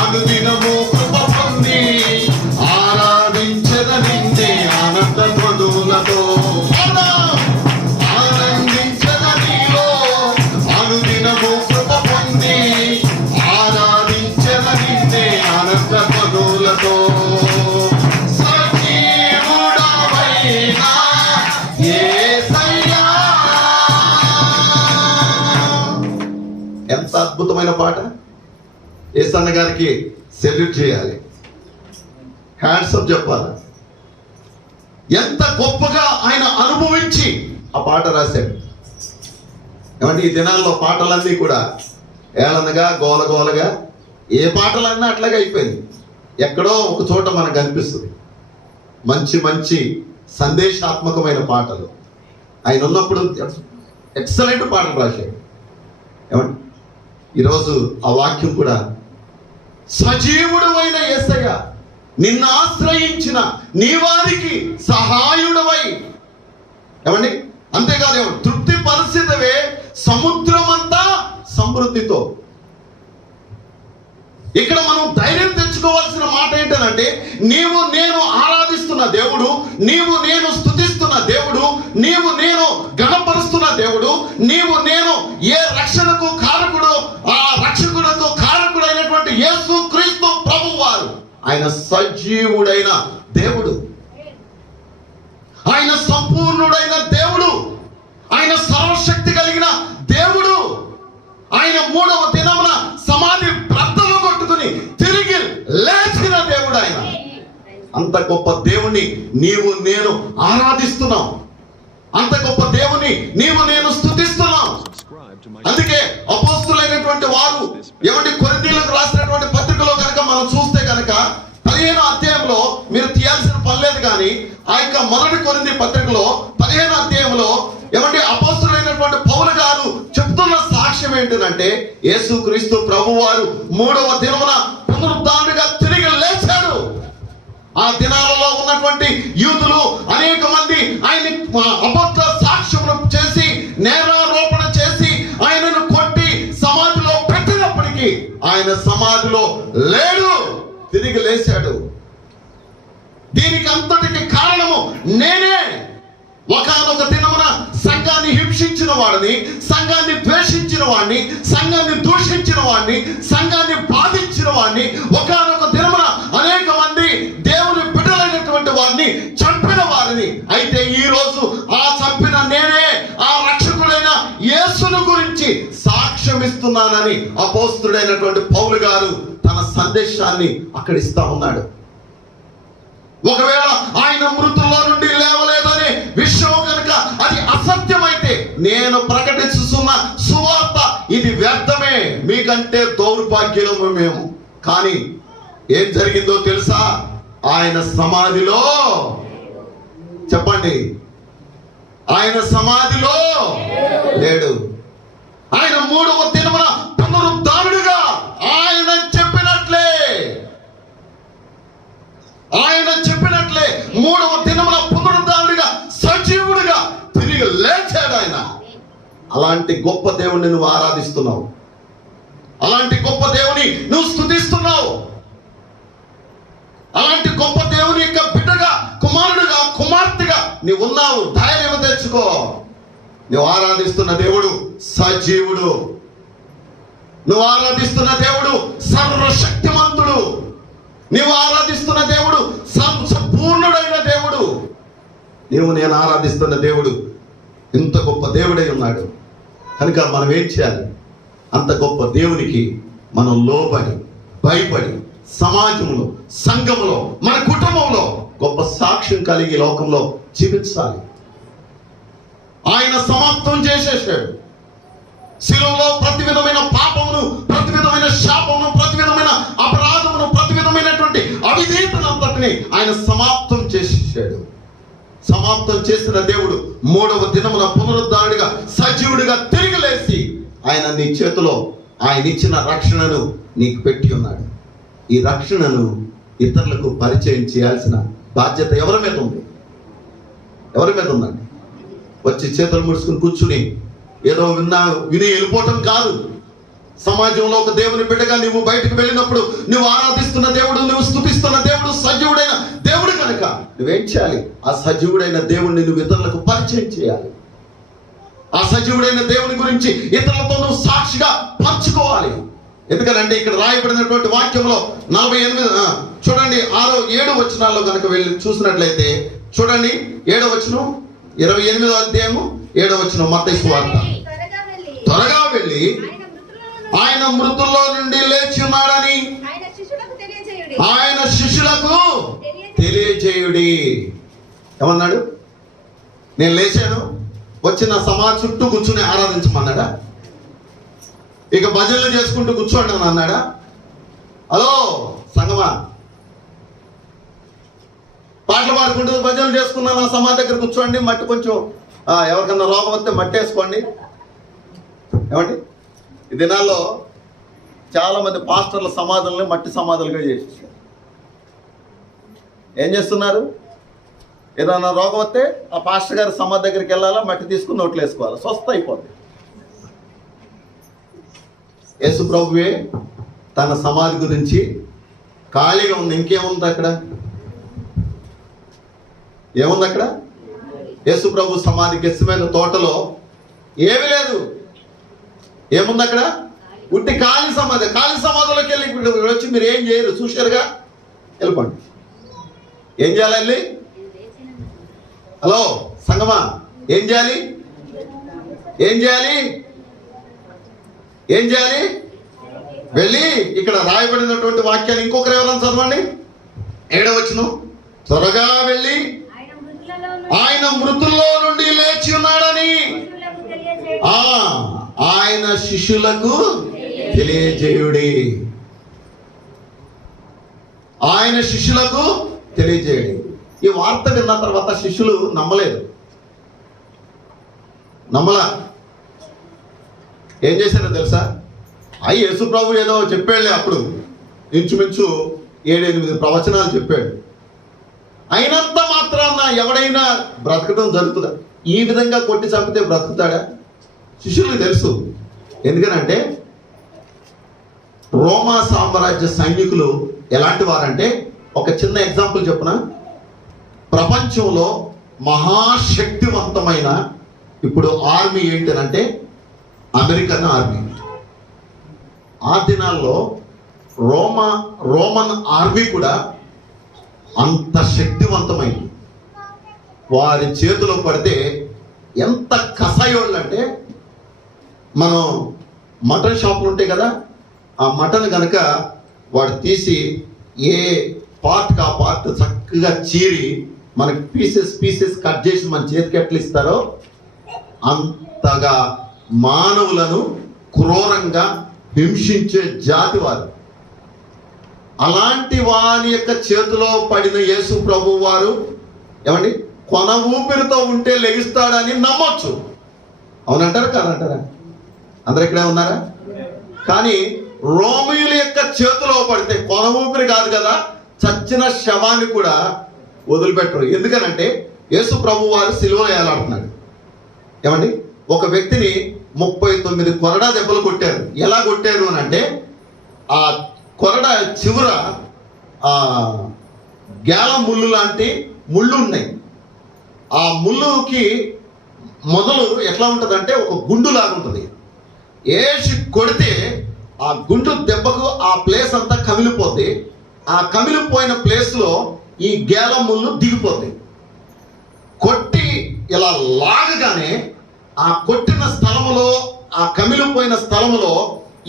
అనుదినము కృప పొంది ఆరాధించద నిన్నే ఆనంద ధ్వనులతో. ఆనందించదనిలో అనుదినము కృప పొంది ఆరాధించద నిన్నే ఆనంద ధ్వనులతో. సజీవుడవైన యేసయ్యా. ఎంత అద్భుతమైన పాట! యేసన్న గారికి సెల్యూట్ చేయాలి, హ్యాండ్స్ అప్ చెప్పాలి. ఎంత గొప్పగా ఆయన అనుభవించి ఆ పాట రాశాడు. ఏమంటే ఈ దినాల్లో పాటలన్నీ కూడా ఏళనగా గోలగోలగా ఏ పాటలన్నా అట్లాగే అయిపోయింది. ఎక్కడో ఒక చోట మనకు అనిపిస్తుంది మంచి మంచి సందేశాత్మకమైన పాటలు. ఆయన ఉన్నప్పుడు ఎక్సలెంట్ పాటలు రాశాడు. ఏమంటే ఈరోజు ఆ వాక్యం కూడా సజీవుడవైన యేసయ్య నిన్ను ఆశ్రయించిన నీ వారికి సహాయుడవై. ఏమండి అంతేకాదు, తృప్తి పరిస్థితివే సముద్రమంతా సమృద్ధితో. ఇక్కడ మనం ధైర్యం తెచ్చుకోవాల్సిన మాట ఏంటంటే, నీవు నేను ఆరాధిస్తున్న దేవుడు, నీవు నేను స్తుతిస్తున్న దేవుడు, నీవు నేను గణపరుస్తున్న దేవుడు, నీవు నేను ఏ రక్షణకు కారకుడు ఆ రక్షకుడుకు కారకుడైనటువంటి యేసు క్రీస్తు ప్రభువారు ఆయన సజీవుడైన దేవుడు, ఆయన సంపూర్ణుడైన దేవుడు, ఆయన సర్వశక్తి కలిగిన దేవుడు, ఆయన 3వ దినమున సమాధి బ్రద్దలు కొట్టుకుని తిరిగి లేచిన దేవుడు. ఆయన అంత గొప్ప దేవుణ్ణి నీవు నేను ఆరాధిస్తున్నాం, అంత గొప్ప దేవుని నీవు నేను స్తుతిస్తున్నాం. అందుకే అపోస్తులైనటువంటి వారు ఏమంటే కొరింథీయులకు రాసినటువంటి పత్రికలో కనుక మనం చూస్తే కనుక 15వ అధ్యాయంలో మీరు తీయాల్సిన పని లేదు, కానీ ఆ యొక్క మొదటి కొరింథీ పత్రికలో 15వ అధ్యాయంలో ఏమంటే అపోస్తులైనటువంటి పౌలు గారు చెప్తున్న సాక్ష్యం ఏంటంటే, యేసుక్రీస్తు ప్రభువారు 3వ దినమున పునరుద్ధానుడిగా తిరిగి లేచాడు. ఆ దినాలలో ఉన్నటువంటి యూదులు అనేక మంది ఆయన అబద్ధ సాక్ష్యములు చేసి నేరారోపణ చేసి ఆయనను కొట్టి సమాధిలో పెట్టినప్పటికీ ఆయన సమాధిలో లేడు, తిరిగి లేచాడు. దీనికి అంతటికి కారణము నేనే. ఒకానొక దినమున సంఘాన్ని హింసించిన వాడిని, సంఘాన్ని ద్వేషించిన వాడిని, సంఘాన్ని దూషించిన వాడిని, సంఘాన్ని బాధించిన వాడిని, ఒకానొక దినమున అనేక మంది దేవుని బిడ్డలైనటువంటి వారిని చంపిన వారిని. అయితే ఈ రోజు ఆ చంపిన నేనే ఆ రక్షకుడైన యేసును గురించి సాక్ష్యం ఇస్తున్నానని అపోస్తుడైనటువంటి పౌలు గారు తన సందేశాన్ని అక్కడ ఇస్తా ఉన్నాడు. ఒకవేళ ఆయన మృతుల్లో నుండి లేవలేదనే విషయం కనుక అది అసత్యమైతే నేను ప్రకటిస్తున్న సువార్త ఇది వ్యర్థమే, మీకంటే దౌర్భాగ్యులము మేము. కానీ ఏం జరిగిందో తెలుసా? ఆయన సమాధిలో, చెప్పండి, ఆయన సమాధిలో లేడు. ఆయన 3వ దినమున పునరుద్ధానుడుగా ఆయన చెప్పినట్లే 3వ దినమున పునరుద్ధానుడిగా సజీవుడిగా తిరిగి లేచాడు ఆయన. అలాంటి గొప్ప దేవుణ్ణి నువ్వు ఆరాధిస్తున్నావు, అలాంటి గొప్ప దేవుని నువ్వు స్తుతిస్తున్నావు, అలాంటి గొప్ప దేవుని యొక్క బిడ్డగా, కుమారుడుగా, కుమార్తెగా నీవు ఉన్నావు. ధైర్యం తెచ్చుకో. నువ్వు ఆరాధిస్తున్న దేవుడు సజీవుడు, నువ్వు ఆరాధిస్తున్న దేవుడు సర్వశక్తిమంతుడు, నీవు ఆరాధిస్తున్న దేవుడు సంపూర్ణుడైన దేవుడు. నేను ఆరాధిస్తున్న దేవుడు ఇంత గొప్ప దేవుడై ఉన్నాడు. కనుక మనం ఏం చేయాలి? అంత గొప్ప దేవునికి మనం లోబడి, భయపడి, సమాజంలో, సంఘంలో, మన కుటుంబంలో గొప్ప సాక్ష్యం కలిగి లోకంలో జీవించాలి. ఆయన సమాప్తం చేసేసాడు. శిలువలో ప్రతి విధమైన పాపమును, ప్రతి విధమైన శాపమును, ప్రతి విధమైన అపరాధమును, ప్రతి విధమైనటువంటి అవిధేయతనంతటిని ఆయన సమాప్తం చేసేసాడు. సమాప్తం చేసిన దేవుడు 3వ దినమున పునరుద్ధానుడిగా సజీవుడిగా తిరిగి లేచి ఆయన నీ చేతిలో ఆయన ఇచ్చిన రక్షణను నీకు పెట్టి ఉన్నాడు. ఈ రక్షణను ఇతరులకు పరిచయం చేయాల్సిన బాధ్యత ఎవరి మీద ఉంది? ఎవరి మీద ఉందండి? వచ్చి చేతులు ముడుచుకుని కూర్చుని ఏదో విని వెళ్ళిపోవటం కాదు. సమాజంలో ఒక దేవుని బిడ్డగా నువ్వు బయటకు వెళ్ళినప్పుడు నువ్వు ఆరాధిస్తున్న దేవుడు, నువ్వు స్తుతిస్తున్న దేవుడు సజీవుడైన దేవుడు కనుక నువ్వేం చేయాలి? ఆ సజీవుడైన దేవుడిని నువ్వు ఇతరులకు పరిచయం చేయాలి. ఆ సజీవుడైన దేవుని గురించి ఇతరులతో నువ్వు సాక్షిగా పంచుకోవాలి. ఎందుకంటే ఇక్కడ రాయబడినటువంటి వాక్యంలో 48 చూడండి, 6-7 వచనాల్లో కనుక వెళ్ళి చూసినట్లయితే చూడండి, 7వ వచనం, 28వ అధ్యాయము 7వ వచనం, మత్తయి సువార్త. త్వరగా వెళ్ళి ఆయన మృతుల్లో నుండి లేచి ఉన్నాడని ఆయన శిష్యులకు తెలియజేయుడి. ఏమన్నాడు? నేను లేచాను, వచ్చిన సమాజ చుట్టూ కూర్చుని ఆరాధించమన్నాడా? ఇక భజనలు చేసుకుంటూ కూర్చోండి అని అన్నాడా? హలో సంగమా, పాటలు పాడుకుంటూ భజనలు చేసుకున్నా నా సమాధి దగ్గర కూర్చోండి, మట్టి కొంచెం ఎవరికన్నా రోగం వస్తే మట్టి వేసుకోండి. ఏమండి? ఈ దినాల్లో చాలా మంది పాస్టర్ల సమాధుల్ని మట్టి సమాధులుగా చేసేసారు. ఏం చేస్తున్నారు? ఏదైనా రోగం వస్తే ఆ పాస్టర్ గారి సమాధి దగ్గరికి వెళ్ళాలా, మట్టి తీసుకుని నోట్లు వేసుకోవాలి, స్వస్థ అయిపోతుంది. యేసు ప్రభువే తన సమాధి గురించి ఖాళీగా ఉంది. ఇంకేముంది అక్కడ? ఏముంది అక్కడ? యేసు ప్రభు సమాధి గెస్సెమనే తోటలో ఏమీ లేదు. ఏముంది అక్కడ? ఉట్టి ఖాళీ సమాధి. ఖాళీ సమాధిలోకి వెళ్ళి వచ్చి మీరు ఏం చేయరు, చూశారుగా, వెళ్ళిపోండి. ఏం చేయాలి వెళ్ళి? హలో సంగమా, ఏం చేయాలి? ఏం చేయాలి? ఏం చేయాలి? వెళ్ళి ఇక్కడ రాయబడినటువంటి వాక్యాన్ని ఇంకొకరు ఎవరైనా చదవండి. 7వ వచనం, త్వరగా వెళ్ళి ఆయన మృతుల్లో నుండి లేచి ఉన్నాడని ఆయన శిష్యులకు తెలియజేయుడి. ఆయన శిష్యులకు తెలియజేయుడి. ఈ వార్త విన్న తర్వాత శిష్యులు నమ్మలేదు. నమ్మలా. ఏం చేశారో తెలుసా? యేసు ప్రభు ఏదో చెప్పాడులే, అప్పుడు ఇంచుమించు 7-8 ప్రవచనాలు చెప్పాడు. అయినంత మాత్రాన ఎవడైనా బ్రతకడం జరుగుతుందా? ఈ విధంగా కొట్టి చంపితే బ్రతుకుతాడా? శిష్యులకు తెలుసు. ఎందుకనంటే రోమా సామ్రాజ్య సైనికులు ఎలాంటి వారంటే, ఒక చిన్న ఎగ్జాంపుల్ చెప్పున, ప్రపంచంలో మహాశక్తివంతమైన ఇప్పుడు ఆర్మీ ఏంటంటే అమెరికన్ ఆర్మీ. ఆ దినాల్లో రోమన్ ఆర్మీ కూడా అంత శక్తివంతమైంది. వారి చేతిలో పడితే ఎంత కసాయోళ్ళు అంటే, మనం మటన్ షాపులు ఉంటాయి కదా, ఆ మటన్ కనుక వాడు తీసి ఏ పార్ట్కి ఆ పార్ట్ చక్కగా చీరి మనకి పీసెస్ కట్ చేసి మన చేతికి ఎట్లా ఇస్తారో అంతగా మానవులను క్రూరంగా హింసించే జాతి వారు. అలాంటి వారి యొక్క చేతిలో పడిన యేసు ప్రభు వారు ఏమండి కొన ఊపిరితో ఉంటే లెగిస్తాడని నమ్మొచ్చు. అవునంటారా కాదంటారా? అందరు ఇక్కడే ఉన్నారా? కానీ రోమియుల యొక్క చేతిలో పడితే కొన ఊపిరి కాదు కదా, చచ్చిన శవాన్ని కూడా వదిలిపెట్టరు. ఎందుకనంటే యేసు ప్రభు వారు సిలువలో వేలాడుతున్నాడు. ఏమండి ఒక వ్యక్తిని 39 కొరడా దెబ్బలు కొట్టారు. ఎలా కొట్టారు అని అంటే, ఆ కొరడ చివర గేల ముళ్ళు లాంటి ముళ్ళు ఉన్నాయి. ఆ ముళ్ళుకి మొదలు ఎట్లా ఉంటుందంటే ఒక గుండు లాగా ఉంటుంది. ఏసి కొడితే ఆ గుండు దెబ్బకు ఆ ప్లేస్ అంతా కమిలిపోద్ది. ఆ కమిలిపోయిన ప్లేస్లో ఈ గేల ముళ్ళు దిగిపోతాయి. కొట్టి ఇలా లాగగానే ఆ కొట్టిన స్థలములో, ఆ కమిలిపోయిన స్థలములో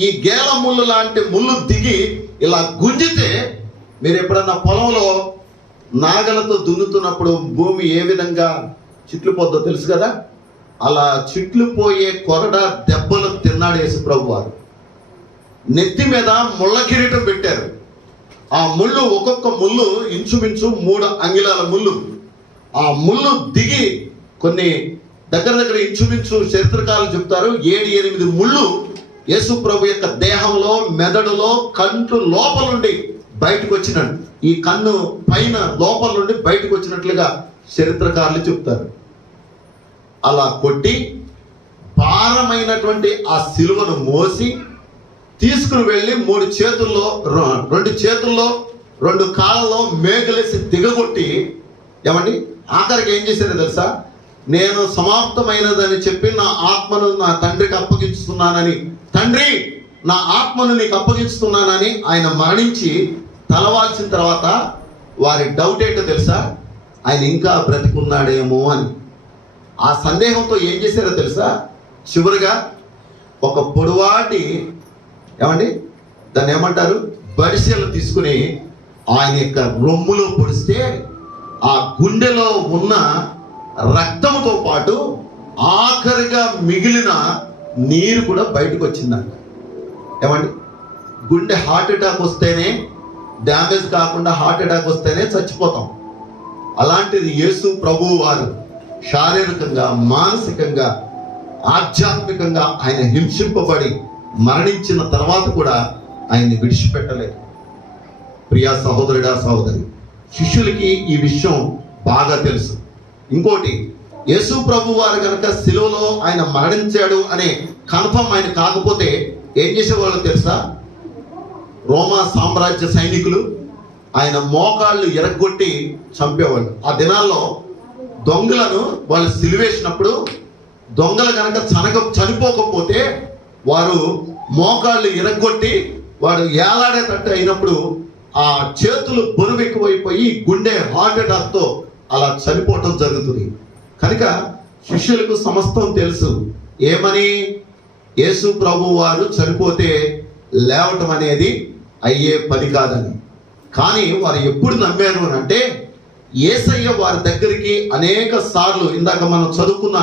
ఈ గేల ముళ్ళు లాంటి ముళ్ళు దిగి ఇలా గుంజితే, మీరు ఎప్పుడన్నా పొలంలో నాగలతో దున్నుతున్నప్పుడు భూమి ఏ విధంగా చిట్లిపోద్దో తెలుసు కదా, అలా చిట్లిపోయే కొరడ దెబ్బలు తిన్నాడు యేసు ప్రభు వారు. నెత్తి మీద ముళ్ళ కిరీటం పెట్టారు. ఆ ముళ్ళు ఒక్కొక్క ముళ్ళు ఇంచుమించు 3 అంగుళాల ముళ్ళు. ఆ ముళ్ళు దిగి కొన్ని దగ్గర ఇంచుమించు చరిత్రకారులు చెప్తారు 7-8 ముళ్ళు యేసు ప్రభు యొక్క దేహంలో, మెదడులో, కంట్లు లోపల నుండి బయటకు వచ్చినట్టు, ఈ కన్ను పైన లోపల నుండి బయటకు వచ్చినట్లుగా చరిత్రకారులు చెప్తారు. అలా కొట్టి భారమైనటువంటి ఆ సిలువను మోసి తీసుకుని వెళ్ళి 2 చేతుల్లో 2 కాళ్ళలో మేఘలేసి దిగగొట్టి, ఏమండి ఆఖరికి ఏం చేశారో తెలుసా? నేను సమాప్తమైనదని చెప్పి నా ఆత్మను నా తండ్రికి అప్పగించుతున్నానని, తండ్రి నా ఆత్మను నీకు అప్పగించుతున్నానని ఆయన మరణించి తలవాల్సిన తర్వాత వారి డౌట్ ఏంటో తెలుసా? ఆయన ఇంకా బ్రతికున్నాడేమో అని. ఆ సందేహంతో ఏం చేశారో తెలుసా? చివరిగా ఒక పొడవాటి, ఏమండి దాన్ని ఏమంటారు, బడిసెలు తీసుకుని ఆయన యొక్క రొమ్ములో పొడిస్తే ఆ గుండెలో ఉన్న రక్తముతో పాటు ఆఖరిగా మిగిలిన నీరు కూడా బయటకు వచ్చిందంట. ఏమండి గుండె హార్ట్ అటాక్ వస్తేనే, డ్యామేజ్ కాకుండా హార్ట్ అటాక్ వస్తేనే చచ్చిపోతాం. అలాంటిది యేసు ప్రభువు వారు శారీరకంగా, మానసికంగా, ఆధ్యాత్మికంగా ఆయన హింసింపబడి మరణించిన తర్వాత కూడా ఆయన్ని విడిచిపెట్టలేదు. ప్రియా సహోదరుడా, సహోదరి, శిష్యులకి ఈ విషయం బాగా తెలుసు. ఇంకోటి, యేసు ప్రభు వారు కనుక సిలువలో ఆయన మరణించాడు అనే కన్ఫర్మ్ ఆయన కాకపోతే ఏం చేసేవాళ్ళు తెలుసా? రోమా సామ్రాజ్య సైనికులు ఆయన మోకాళ్ళు ఎరగొట్టి చంపేవాళ్ళు. ఆ దినాల్లో దొంగలను వాళ్ళు సిలువేసినప్పుడు దొంగలు కనుక చనిపోకపోతే వారు మోకాళ్ళు ఎరగొట్టి వాడు ఏలాడేటట్టు అయినప్పుడు ఆ చేతులు బరువు ఎక్కువైపోయి గుండె హార్ట్ అటాక్తో అలా చనిపోవటం జరుగుతుంది. కనుక శిష్యులకు సమస్తం తెలుసు. ఏమని? యేసు ప్రభు వారు చనిపోతే లేవటం అనేది అయ్యే పని కాదని. కానీ వారు ఎప్పుడు నమ్మారు అని అంటే, యేసయ్య వారి దగ్గరికి అనేక సార్లు, ఇందాక మనం చదువుకున్న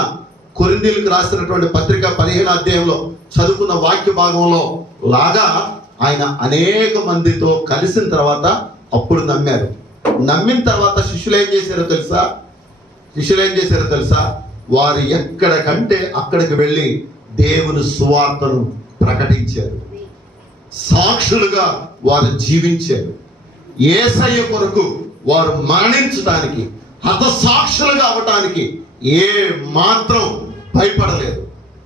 కొరింథీయులకు రాసినటువంటి పత్రిక 15వ అధ్యాయంలో చదువుకున్న వాక్య భాగంలో లాగా ఆయన అనేక మందితో కలిసిన తర్వాత అప్పుడు నమ్మారు. నమ్మిన తర్వాత శిష్యులు ఏం చేశారో తెలుసా? వారు ఎక్కడికంటే అక్కడికి వెళ్ళి దేవుని సువార్తను ప్రకటించారు. సాక్షులుగా వారు జీవించారు. యేసయ్య కొరకు వారు మరణించడానికి, హతసాక్షులుగా అవటానికి ఏ మాత్రం భయపడలేదు.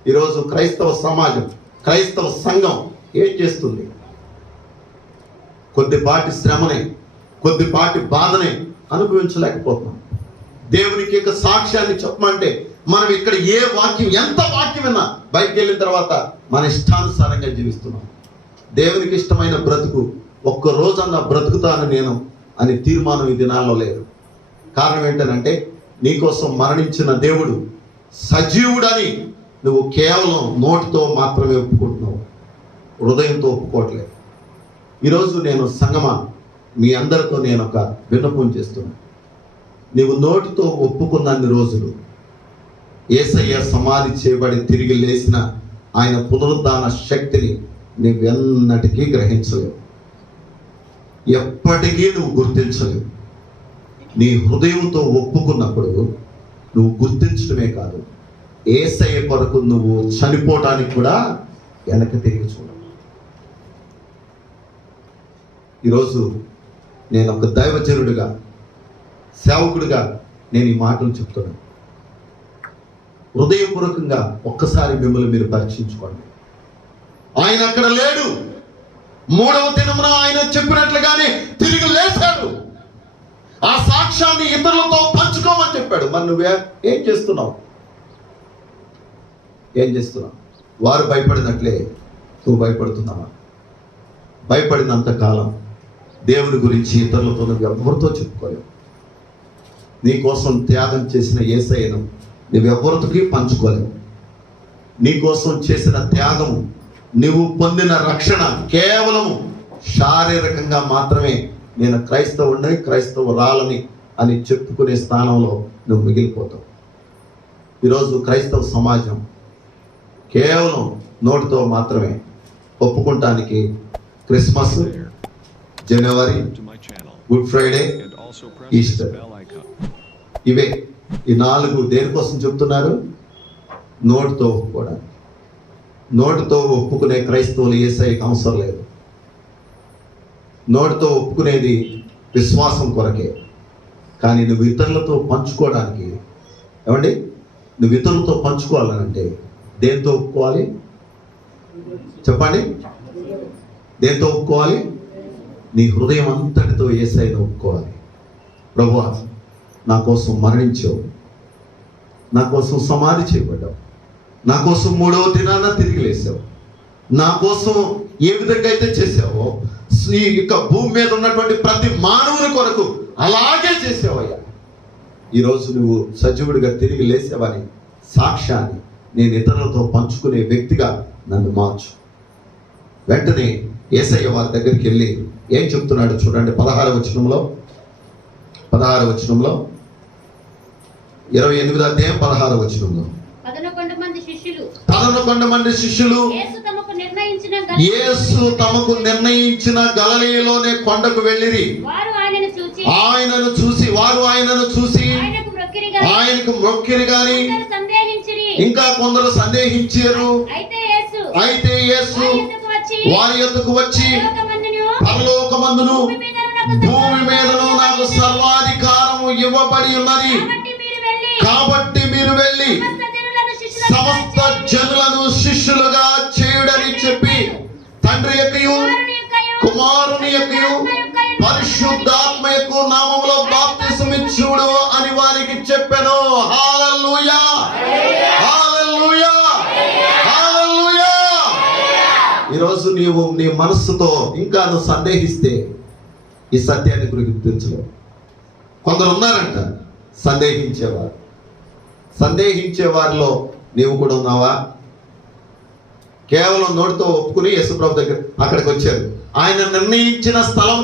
ఈరోజు క్రైస్తవ సమాజం, క్రైస్తవ సంఘం ఏం చేస్తుంది? కొద్దిపాటి శ్రమనే, కొద్దిపాటి బాధనే అనుభవించలేకపోతున్నాం. దేవునికి యొక్క సాక్ష్యాన్ని చెప్పమంటే మనం ఇక్కడ ఏ వాక్యం, ఎంత వాక్యం విన్నా బయటికి వెళ్ళిన తర్వాత మన ఇష్టానుసారంగా జీవిస్తున్నాం. దేవునికి ఇష్టమైన బ్రతుకు, ఒక్క రోజన్నా బ్రతుకుతాను నేను అని తీర్మానం ఈ దినాల్లో లేదు. కారణం ఏంటంటే నీకోసం మరణించిన దేవుడు సజీవుడని నువ్వు కేవలం నోటితో మాత్రమే ఒప్పుకుంటున్నావు, హృదయంతో ఒప్పుకోవట్లేదు. ఈరోజు నేను సంగమా మీ అందరితో నేను ఒక విన్నపం చేస్తున్నాను. నీవు నోటితో ఒప్పుకున్నన్ని రోజులు యేసయ్య సమాధి చేయబడి తిరిగి లేచిన ఆయన పునరుద్ధాన శక్తిని నువ్వెన్నటికీ గ్రహించలేవు, ఎప్పటికీ నువ్వు గుర్తించలేవు. నీ హృదయంతో ఒప్పుకున్నప్పుడు నువ్వు గుర్తించడమే కాదు, యేసయ్య కొరకు నువ్వు చనిపోవడానికి కూడా వెనక తిరిగి చూడవు. ఈరోజు నేను ఒక దైవజనుడిగా, సేవకుడిగా నేను ఈ మాటలు చెప్తున్నాను. హృదయపూర్వకంగా ఒక్కసారి మిమ్మల్ని మీరు పరీక్షించుకోండి. ఆయన అక్కడ లేడు. 3వ దినమున ఆయన చెప్పినట్లుగానే తిరిగి లేచాడు. ఆ సాక్ష్యాన్ని ఇతరులతో పంచుకోమని చెప్పాడు. మరి నువ్వే ఏం చేస్తున్నావు? ఏం చేస్తున్నావు? వారు భయపడినట్లే నువ్వు భయపడుతున్నావా? భయపడినంత కాలం దేవుని గురించి ఇతరులతో నువ్వు ఎవరితో చెప్పుకోలేవు. నీ కోసం త్యాగం చేసిన యేసయ్యను నువ్వెవరితోకి పంచుకోలేవు. నీ కోసం చేసిన త్యాగము, నువ్వు పొందిన రక్షణ కేవలము శారీరకంగా మాత్రమే. నేను క్రైస్తవుడిని, క్రైస్తవురాలని అని చెప్పుకునే స్థానంలో నువ్వు మిగిలిపోతావు. ఈరోజు క్రైస్తవ సమాజం కేవలం నోటితో మాత్రమే ఒప్పుకుంటానికి క్రిస్మస్, జనవరి, గుడ్ ఫ్రైడే, ఈస్టర్, ఇవే ఈ 4 దేనికోసం చెప్తున్నారు? నోటితో ఒప్పుకోవడానికి. నోటితో ఒప్పుకునే క్రైస్తవులు యేసయ్యకి అవసరం లేదు. నోటితో ఒప్పుకునేది విశ్వాసం కొరకే. కానీ నువ్వు ఇతరులతో పంచుకోవడానికి, ఏమండి, నువ్వు ఇతరులతో పంచుకోవాలనంటే దేంతో ఒప్పుకోవాలి చెప్పండి? దేంతో ఒప్పుకోవాలి? నీ హృదయం అంతటితో యేసయ్యను ఒప్పుకోవాలి. ప్రభువా, నా కోసం మరణించావు, నా కోసం సమాధి చేయబడ్డావు, నా కోసం 3వ దినాన తిరిగి లేసావు, నా కోసం ఏ విధంగా అయితే చేసావో ఈ యొక్క భూమి మీద ఉన్నటువంటి ప్రతి మానవుని కొరకు అలాగే చేసావయ్యా. ఈరోజు నువ్వు సజీవుడిగా తిరిగి లేసావని సాక్ష్యాన్ని నేను ఇతరులతో పంచుకునే వ్యక్తిగా నన్ను మార్చు. వెంటనే యేసయ్య వారి దగ్గరికి వెళ్ళి ఏం చెప్తున్నాడు చూడండి. 16వ వచనంలో 28వ అధ్యాయం 16వ వచనంలో 11 మంది శిష్యులు యేసు తమకు నిర్ణయించిన గలిలయలోనే కొండకు వెళ్ళిరి. ఆయనను చూసి వారు ఆయనను చూసి ఆయనకు మొక్కిరి గాని ఇంకా కొందరు సందేహించారు. అయితే యేసు వారి యొద్దకు వచ్చి, పరలోకమందును భూమి మీదను నాకు సర్వాధికారము ఇవ్వబడి ఉన్నది, కాబట్టి మీరు వెళ్ళి సమస్త జనులను శిష్యులుగా చేయుడని చెప్పి తండ్రి యొక్కయు కుమారుని యొక్కయు పరిశుద్ధాత్మ యొక్క నామములో బాప్తిసమిచ్చుడు అని వారికి చెప్పెను. హల్లెలూయా, హల్లెలూయా, హల్లెలూయా. ఈరోజు నీవు నీ మనస్సుతో ఇంకా నువ్వు సందేహిస్తే ఈ సత్యాన్ని గుర్తించలేవు. కొందరు ఉన్నారంట సందేహించేవారు. సందేహించే వారిలో నీవు కూడా ఉన్నావా? కేవలం నోటితో ఒప్పుకుని యేసుప్రభు దగ్గర అక్కడికి వచ్చారు. ఆయన నిర్ణయించిన స్థలం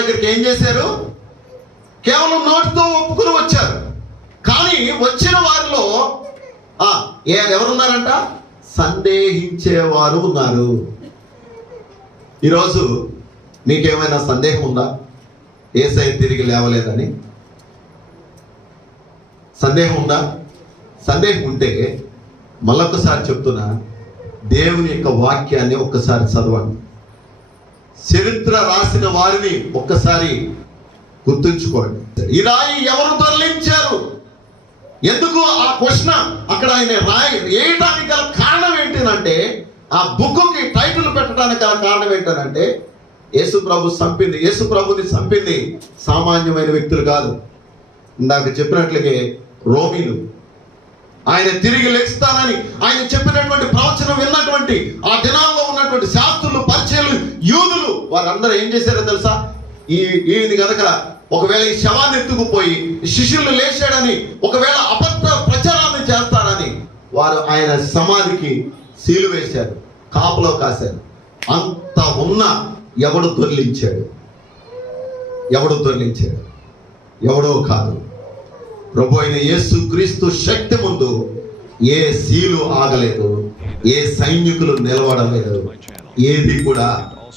దగ్గరికి ఏం చేశారు? కేవలం నోటితో ఒప్పుకుని వచ్చారు. కానీ వచ్చిన వారిలో ఎవరున్నారంట? సందేహించేవారు ఉన్నారు. ఈరోజు నీకేమైనా సందేహం ఉందా యేసయ్య తిరిగి లేవలేదని? సందేహం ఉందా? సందేహం ఉంటే మళ్ళొకసారి చెప్తున్నా, దేవుని యొక్క వాక్యాన్ని ఒక్కసారి చదవండి. చరిత్ర రాసిన వారిని ఒక్కసారి గుర్తుంచుకోండి. ఈ రాయి ఎవరు తరలించారు? ఎందుకు ఆ క్వశ్చన్ అక్కడ ఆయన రాయి వేయడానికి గల కారణం ఏంటంటే, ఆ బుక్కి టైటిల్ పెట్టడానికి గల కారణం ఏంటంటే, యేసు ప్రభుని చంపింది సామాన్యమైన వ్యక్తులు కాదు. ఇందాక చెప్పినట్లుగే రోమీలు. ఆయన తిరిగి లెగుస్తానని ఆయన చెప్పినటువంటి ప్రవచనం విన్నటువంటి ఆ దినాల్లో ఉన్నటువంటి శాస్త్రులు, పరిచయులు, యూదులు వారందరూ ఏం చేశారో తెలుసా? ఈయన కనుక ఒకవేళ ఈ శవాన్ని ఎత్తుకుపోయి శిష్యులు లేచాడని ఒకవేళ అబద్ధ ప్రచారాన్ని చేస్తారని వారు ఆయన సమాధికి సీలు వేశారు, కాపులో కాశారు. అంత ఉన్న ఎవడు దొర్లించాడు? ఎవడో కాదు, ప్రభు అయిన యేసు క్రీస్తు శక్తి ముందు ఏ సీలు ఆగలేదు, ఏ సైనికులు నిలవడలేదు, ఏది కూడా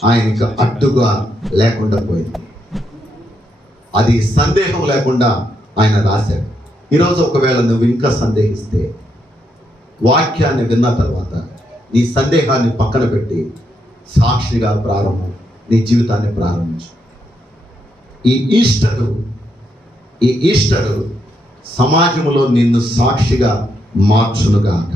ఆయనకు అడ్డుగా లేకుండా పోయింది. అది సందేహం లేకుండా ఆయన రాశాడు. ఈరోజు ఒకవేళ నువ్వు ఇంకా సందేహిస్తే వాక్యాన్ని విన్న తర్వాత నీ సందేహాన్ని పక్కన పెట్టి సాక్షిగా నీ జీవితాన్ని ప్రారంభించు. ఈ ఈస్టరు సమాజంలో నిన్ను సాక్షిగా మార్చునుగాక.